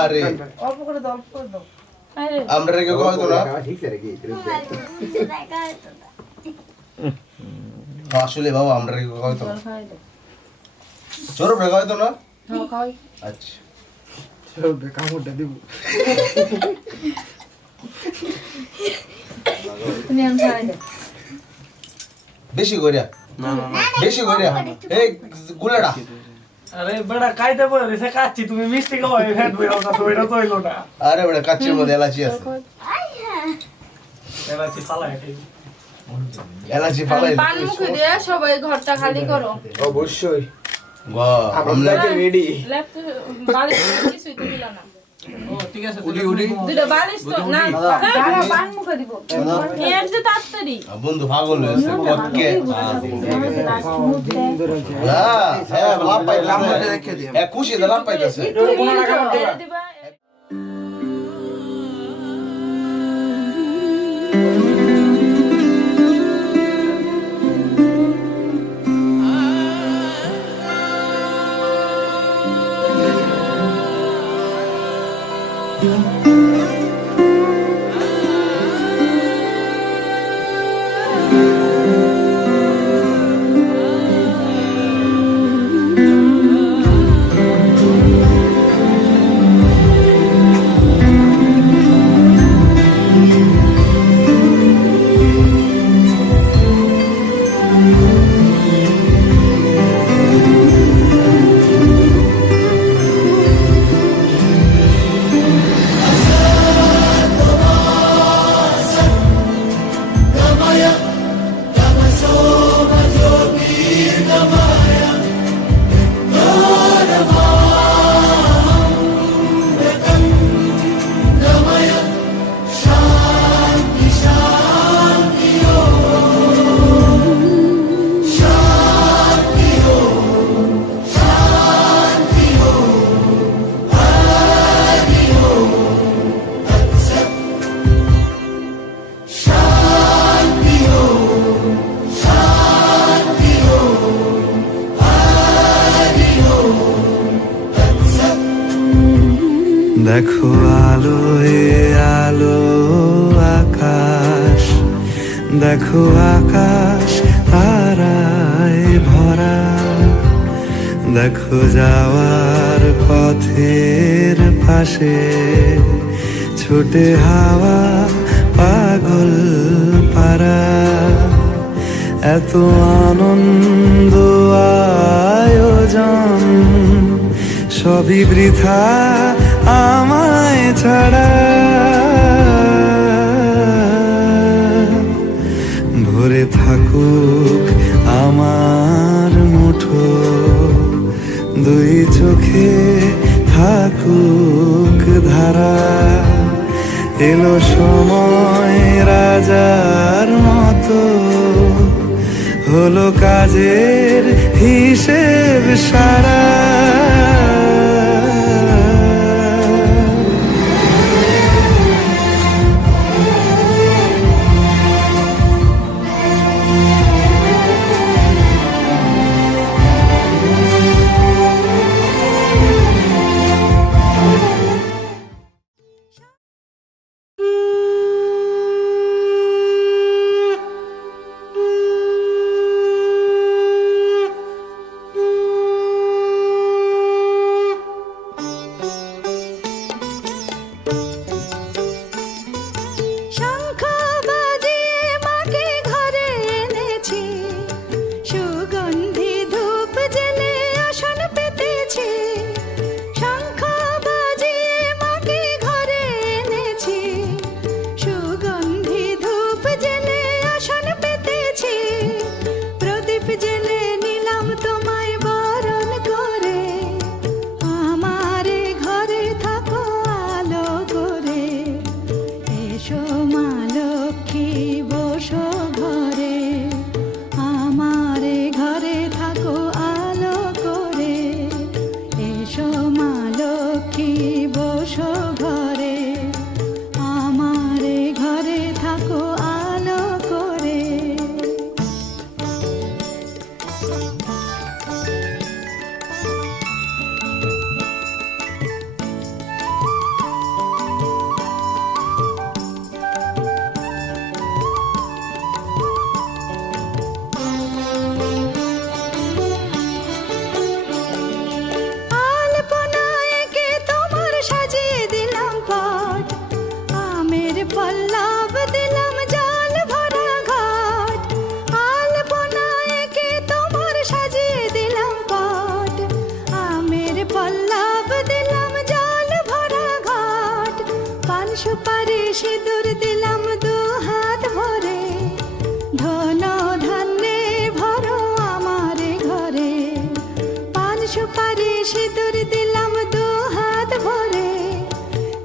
আরে অল্প করে দাও অল্প করে দাও আরে আমরা রেগে কইতো না আসলে বাবা আমরা রেগে কইতো না খাই দাও চোর রেগে কইতো না হ্যাঁ খাই আচ্ছা কামড়টা দিব তুমি আমি খাই দাও বেশি কইরা না না না বেশি কইরা এই গুলাটা আরে বড়া কাইতে বলে সে কাচ্চি তুমি মিষ্টি খাও এই ফ্যাট বইরাও না তো এটা তো হইলো না আরে বড় কাচ্চির মধ্যে এলাচি আছে এলাচি ফালাই খাই এলাচি ফালাই পান মুখে দিয়ে সবাই ঘরটা খালি করো অবশ্যই বাহ আমরা রেডি লেফট বালিশ কিছুই তো দিলা না ও ঠিক আছে উডি উডি দুটো বালিশ তো না দাঁড়াও পান মুখে দিব এর যে তাড়াতাড়ি বন্ধু পাগল হয়েছে কতকে হ্যাঁ লাভ পাইতেছে এক খুশি লাভ পাইতেছে দিবা দেখো আলোয় আলো আকাশ, দেখো আকাশ তারায় ভরা, দেখো যাওয়ার পথের পাশে ছুটে হাওয়া পাগল পারা। এত আনন্দ আয়োজন সবই বৃথা আমায় ছাড়া। ভরে থাকুক আমার মুঠো, দুই চোখে থাকুক ধারা। এলো সময় রাজার মতো, হলো কাজের হিসেব সারা। সুপারি সিঁদুর দিলাম দু হাত ভরে, ধন ধান্যে ভরো আমারে ঘরে। পান সুপারি সিঁদুর দিলাম দু হাত ভরে,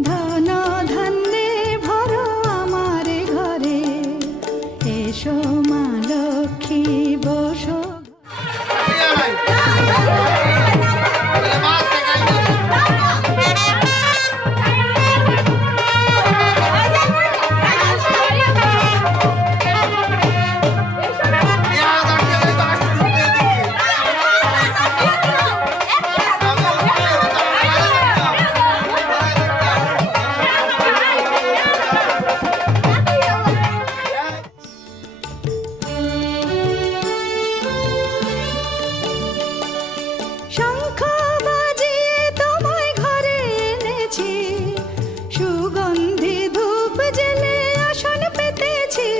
ধন ধান্যে ভরো আমারে ঘরে। এসো মা লক্ষ্মী বসো। শঙ্খ বাজিয়ে তোমায় ঘরে এনেছি, সুগন্ধি ধূপ জেলে আসন পেতেছি।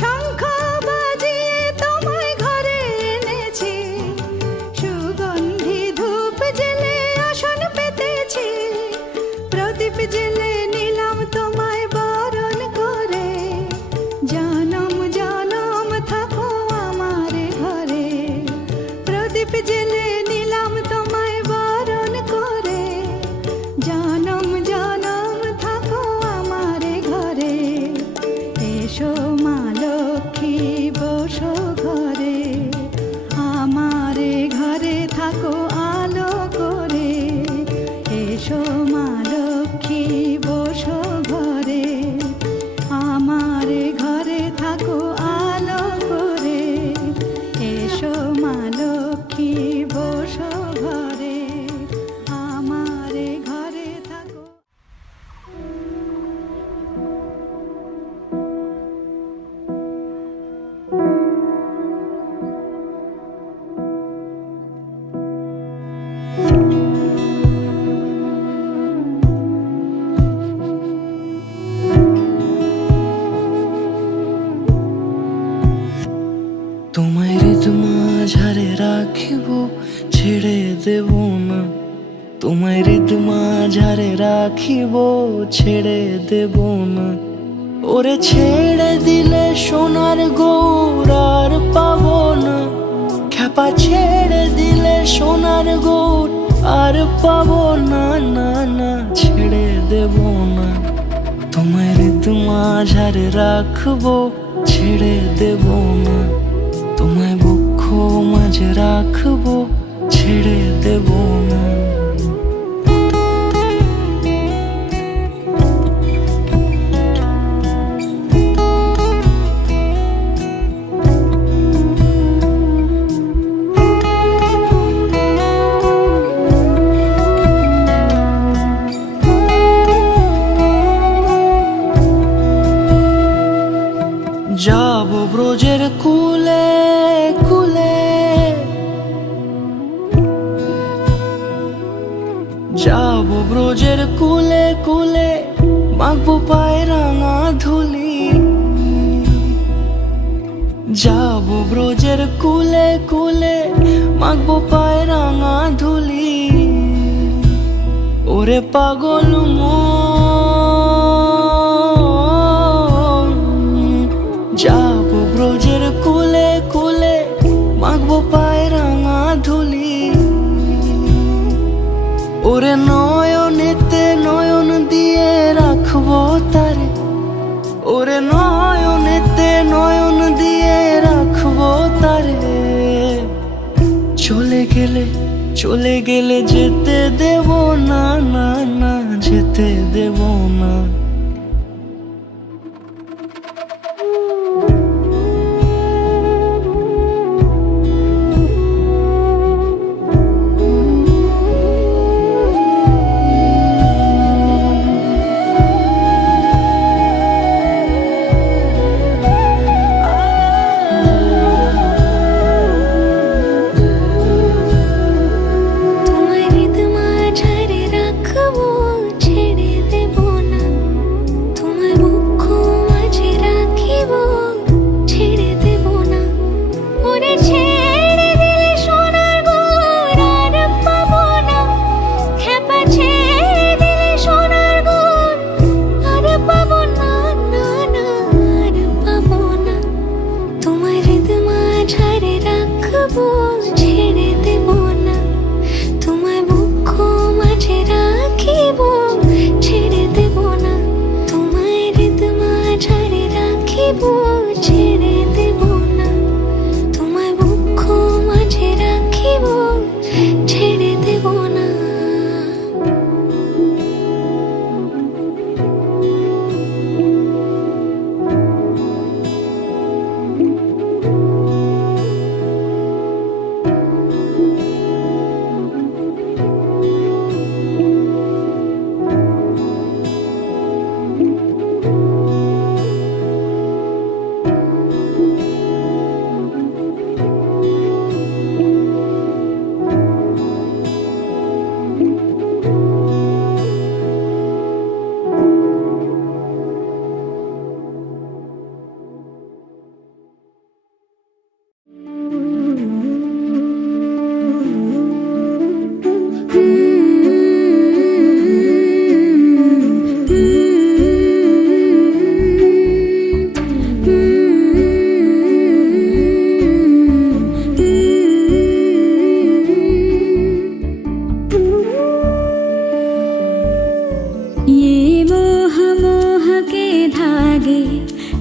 শঙ্খ বাজিয়ে তোমায় ঘরে এনেছি, সুগন্ধি ধূপ জেলে আসন পেতেছি। প্রদীপ জেলে নিলাম তোমায় বরণ করে, জনম জনম থাকো আমারে ঘরে। প্রদীপ জেলে নিলাম তোমায় বরণ করে, জনম জনম থাকো আমারে ঘরে। এসো মা লক্ষ্মী বসো ঘরে, আমারে ঘরে থাকো আলো করে। এসো মা লক্ষ্মী বসো ঘরে, আমারে ঘরে থাকো আলো করে। এসো মা লক্ষ্মী বসো ঘরে, আমারে ঘরে থাকো। তোমায় হৃদ মাঝারে রাখিব, ছেড়ে দেব না। তোমায় হৃদ মাঝারে রাখিব, ছেড়ে দেব না। ওরে ছেড়ে দিলে সোনার গৌর আর পাবো না। খ্যাপা ছেড়ে দিলে সোনার গৌর আর পাবো না, না না ছেড়ে দেব না। তোমায় হৃদ মাঝারে রাখবো, ছেড়ে দেব না। তোমায় বক্ষ মাঝে রাখবো, ছেড়ে দেব না। যাব ব্রজের কুলে কুলে, যাব ব্রজের কুলে কুলে, মাখবো পায়ে রাঙা ধুলি। যাব ব্রজের কুলে কুলে, মাখবো পায়ে রাঙা ধুলি। ওরে পাগল মন, যাব ব্রজের কুলে কুলে, মাখবো পায়ে রাঙা ধুলি। ওরে নয়নেতে নয়ন দিয়ে রাখবো তারে, ওরে নয়নেতে নয়ন দিয়ে রাখবো তারে। চলে গেলে চলে গেলে যেতে দেব না, না না যেতে দেব না। তোমায় হৃদ মাঝারে রাখবো, ছেড়ে দেব না।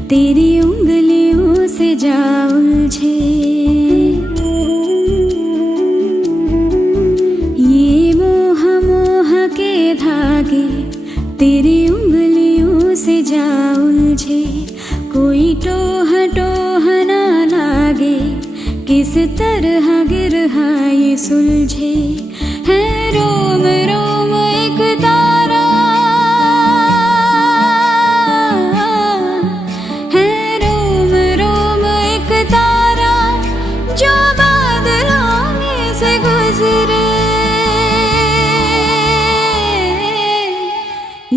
तेरी उंगलियों से जा उलझे। ये मोह मोह के धागे तेरी उंगलियों से जा उलझे। कोई टोह टोह ना लागे, किस तरह गिरहा ये सुलझे। है रोम रोम एक तारा, है रोम रोम एक तारा जो बादलों में से गुजरे।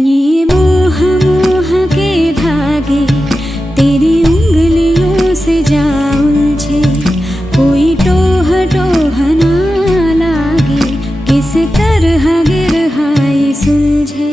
ये मोह मोह के धागे तेरी उंगलियों से जा उलझे। कोई टोह टोह ना लागे, किस तरह गिरहा ये सुलझे।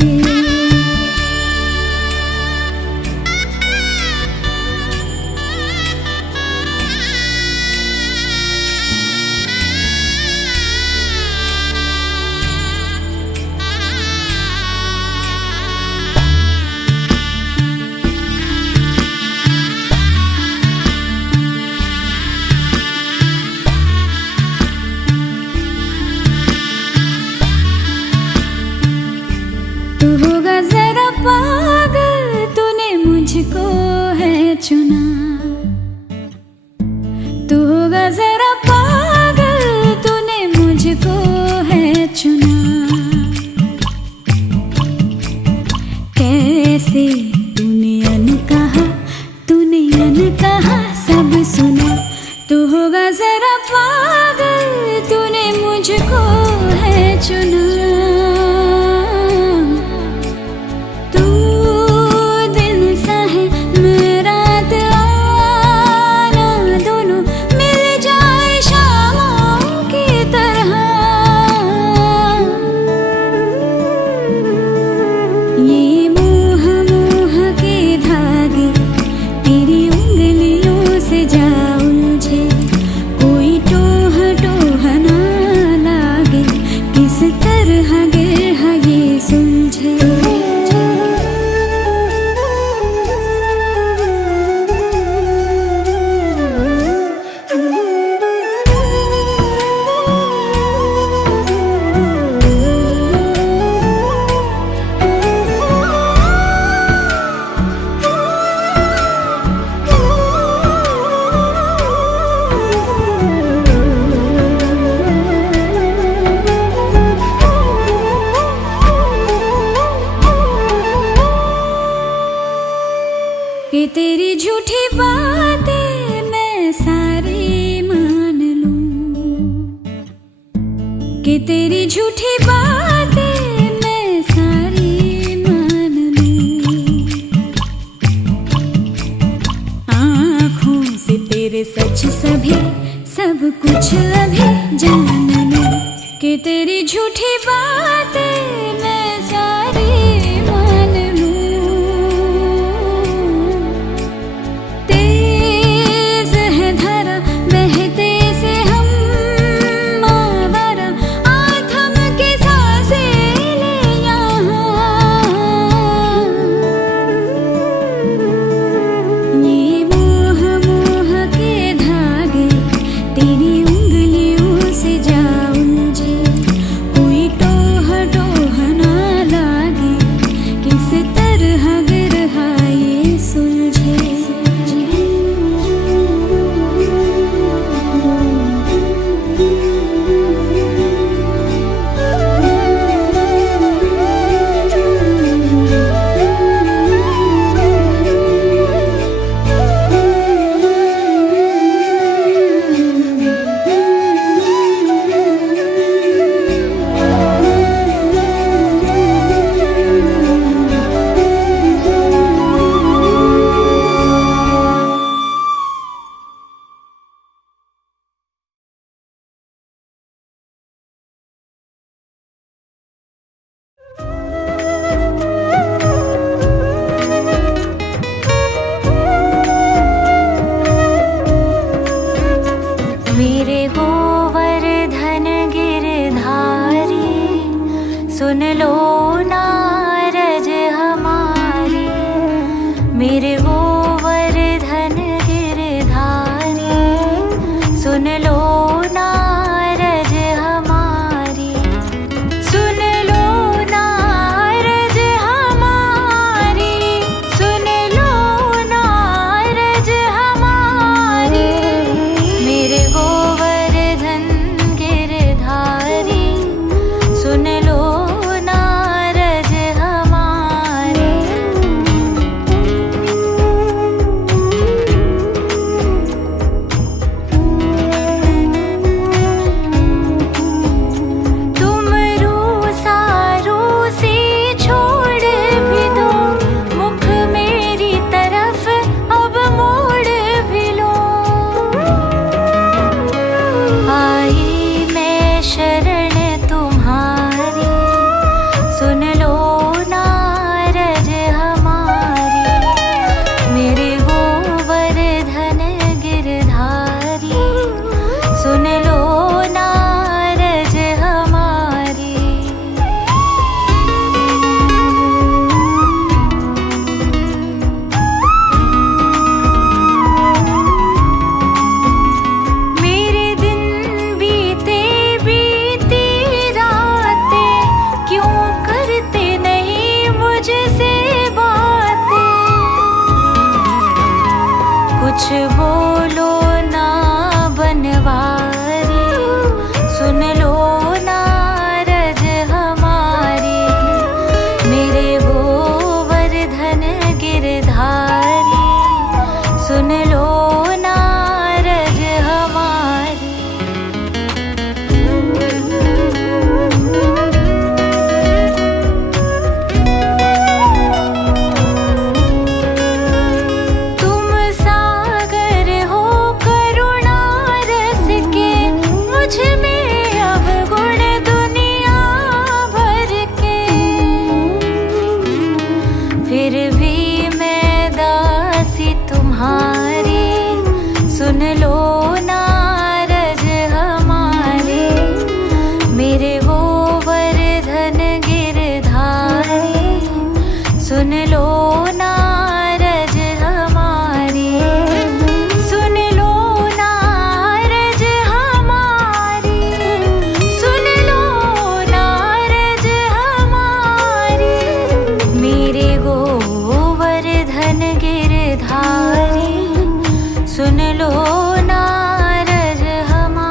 तू होगा जरा पागल, तूने मुझको है चुना। तू होगा जरा पागल, तूने मुझको है चुना। कैसे तूने अनकहा सब सुना। तू होगा जरा पागल, तूने मुझको है चुना। कि तेरी झूठी बातें मैं सारी मान लूं। कि तेरी झूठी बातें मैं सारी मान लूं। आँखों से तेरे सच सभी सब कुछ अभी जान लूं। कि तेरी झूठी बातें मैं सारी मान लूं। तेज है धारा बहते से हम आवारा, आ थम के सांसें ले यहाँ। ये मोह मोह के धागे तेरी उंगलियों से जा उलझे। कोई टोह टोह फिर भी मैं दासी तुम्हारी, सुन लो नारज हमारे, मेरे गोवर्धन गिरधारी, सुन लो नारज हमारी, सुन लो नारज हमारी, सुन लो नारज हमारी, मेरे गोवर्धन गिरधारी, सुन लो नारज हमारी।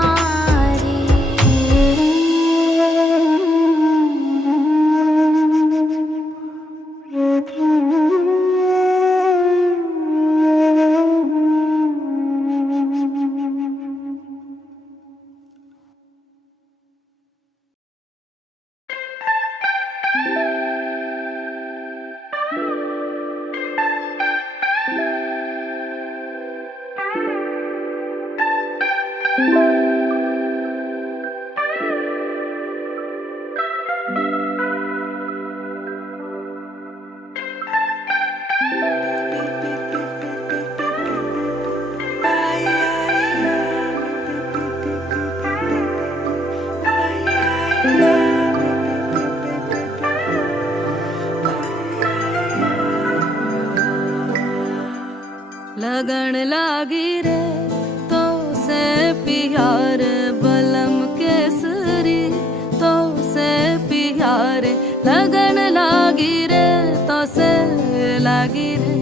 लगन लागी रे तो से प्यार बलम केसरी, तो से प्यार लगन लागी रे तो से लागी रे,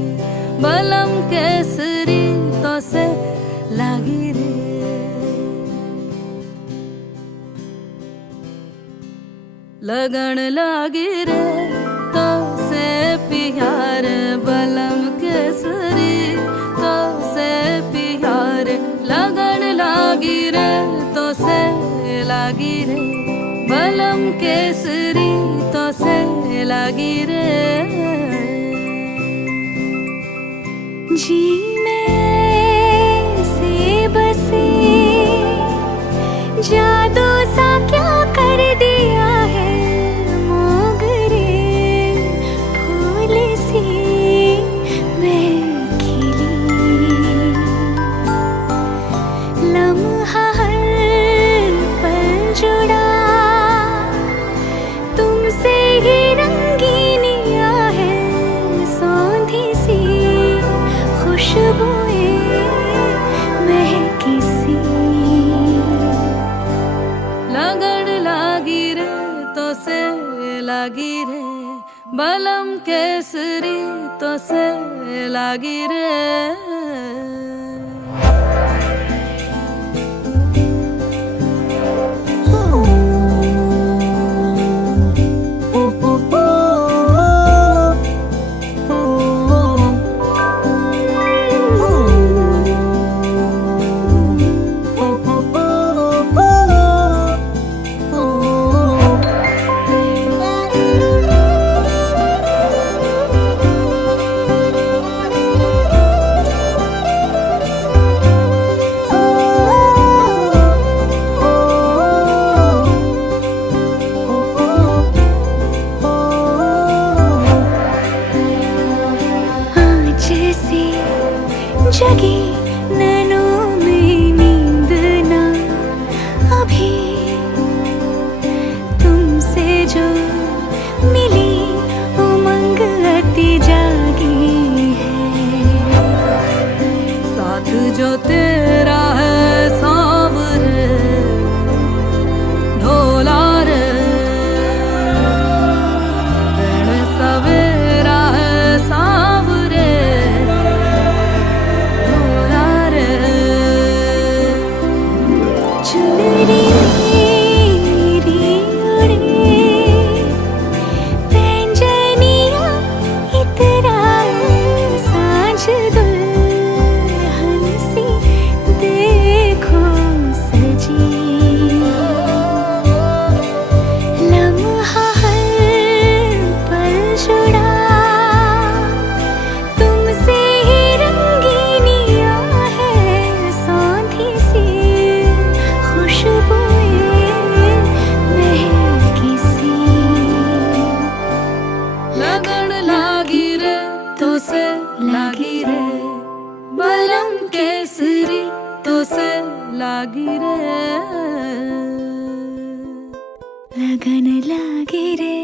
बलम केसरी तो से लागी रे। लगन लागी रे तो से प्यार बलम केसरी, तो से प्यार लगन लागी रे तो से लागी रे, बलम केसरी तो से लागी रे। जी में से बसे जादू सा क्या कर दिया है, मोगरे फूल सी मैं खिली, लम्हा हर पल जुड़ा तुमसे ही रंगीनिया है, सौंधी सी खुशबुएं महकी सी। लगन लागी रे तो से लागी रे, बलम केसरी तो से लागी रे। जगी नैनों में नींद ना अभी, तुमसे जो मिली उमंग अति जागी है, साथ जो तेरा है सांवरे ढोला रे, रण सवेरा है सांवरे ढोला से लागी रे बलम केसरी तो से लागी रे लगन लागे रे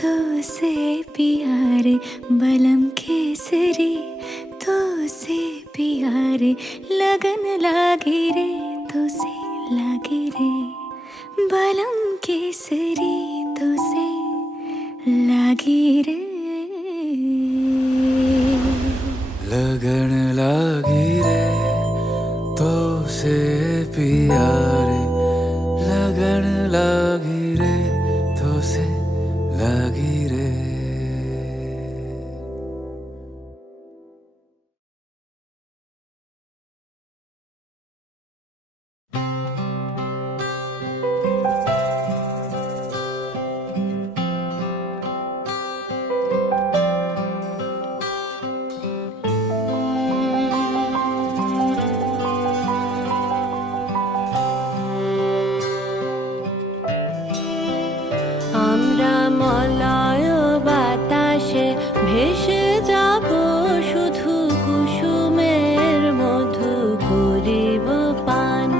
तो से प्यारे बलम केसरी तो से प्यारे लगन लागे रे तो से लागे रे बलम केसरी तो से लागे रे लगन लागी रे तो से प्यारे लगन लागी रे तो से लागी रे আমরা মলয় বাতাসে ভেসে যাব শুধু কুসুমের মধু করিব পান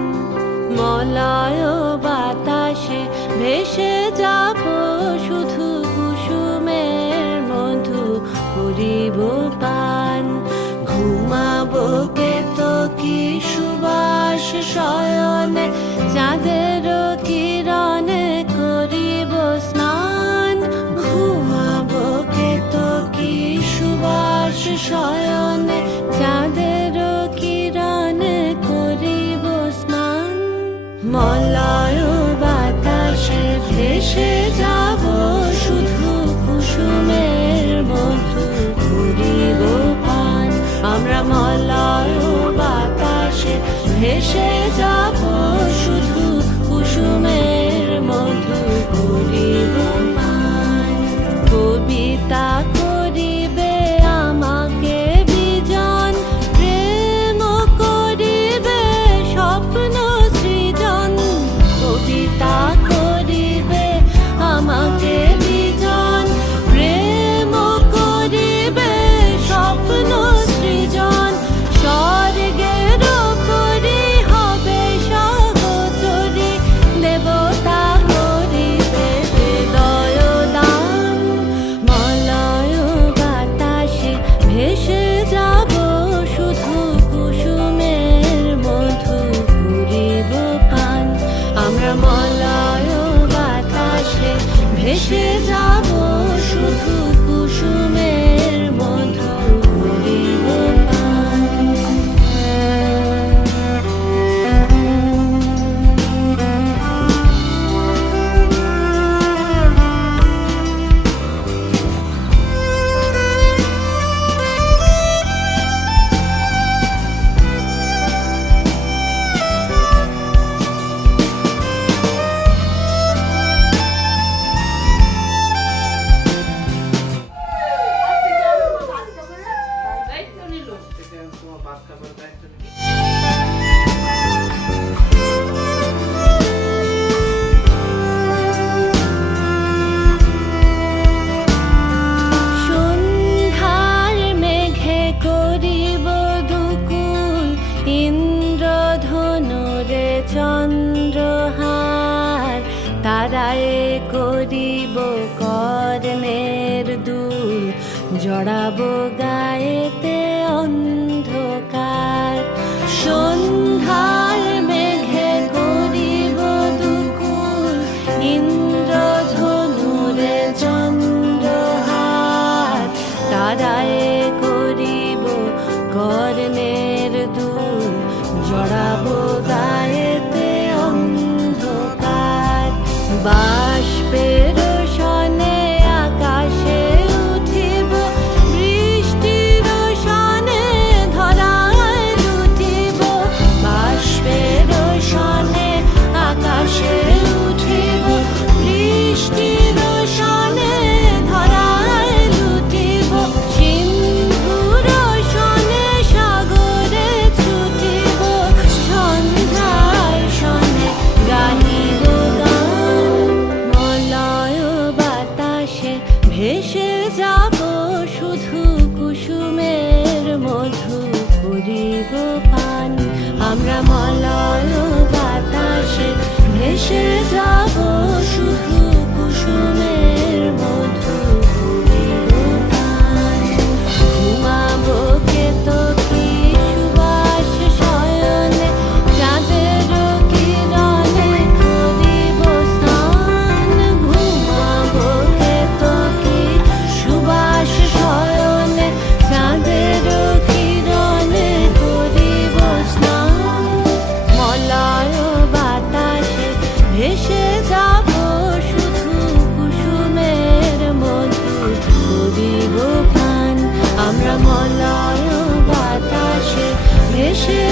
মলয় বাতাসে ভেসে যাব শুধু কুসুমের মধু করিব পান ঘুমাবো কেতকী সুবাস শয়নে চাঁদের কিরণে করিব স্নান ঘুমাবো কেতকী সুবাস শয়নে চাঁদের কিরণে করিব স্নান মলয় বাতাসে ভেসে যাব শুধু কুসুমের মধু করিব পান আমরা মলয় বাতাসে ভেসে যাব শুধু কুসুমের মধু করিব পান কবিতা করিবে আমাকে বিজন প্রেম করিবে স্বপ্ন সৃজন কবিতা করিবে আমাকে বিজন প্রেম করিবে স্বপ্ন সৃজন স্বর্গের করি হবে সহচরী দেবতা করিবে হৃদয় দান মলয় বাতাসে ভেসে যাব শুধু কুসুমের মধু করিব পান আমরা মলয় বাতাসে ভেসে যাব শুধু কুসুমের মধু করিব পান সন্ধ্যার মেঘে করিব দুকুল ইন্দ্রধনুরে চন্দ্রহার তারায় করিব কর্ণের দুল জড়াবো গায়েতে অন্ধকার সন্ধ্যার মেঘে করিব দুকুল ইন্দ্রধনুরে চন্দ্রহার তারায় করিব কর্ণের দুল জড়াবো গায়েতে অন্ধকার বাষ্পের সনে আকাশে উঠিব বৃষ্টির সনে ধরায় লুটিব বাষ্পের সনে আকাশে উঠিব বৃষ্টির সনে ধরায় লুটিব সিন্ধু ভেসে যাব শুধু কুসুমের মধু করিব পান। ঘুমাবো কেতকী সুবাস শয়নে, চাঁদের কিরণে করিব স্নান। ঘুমাবো কেতকী সুবাস শয়নে, চাঁদের কিরণে করিব স্নান। মলয় বাতাসে ভেসে যাব শুধু কুসুমের মধু করিব পান। আমরা মলয় বাতাসে ভেসে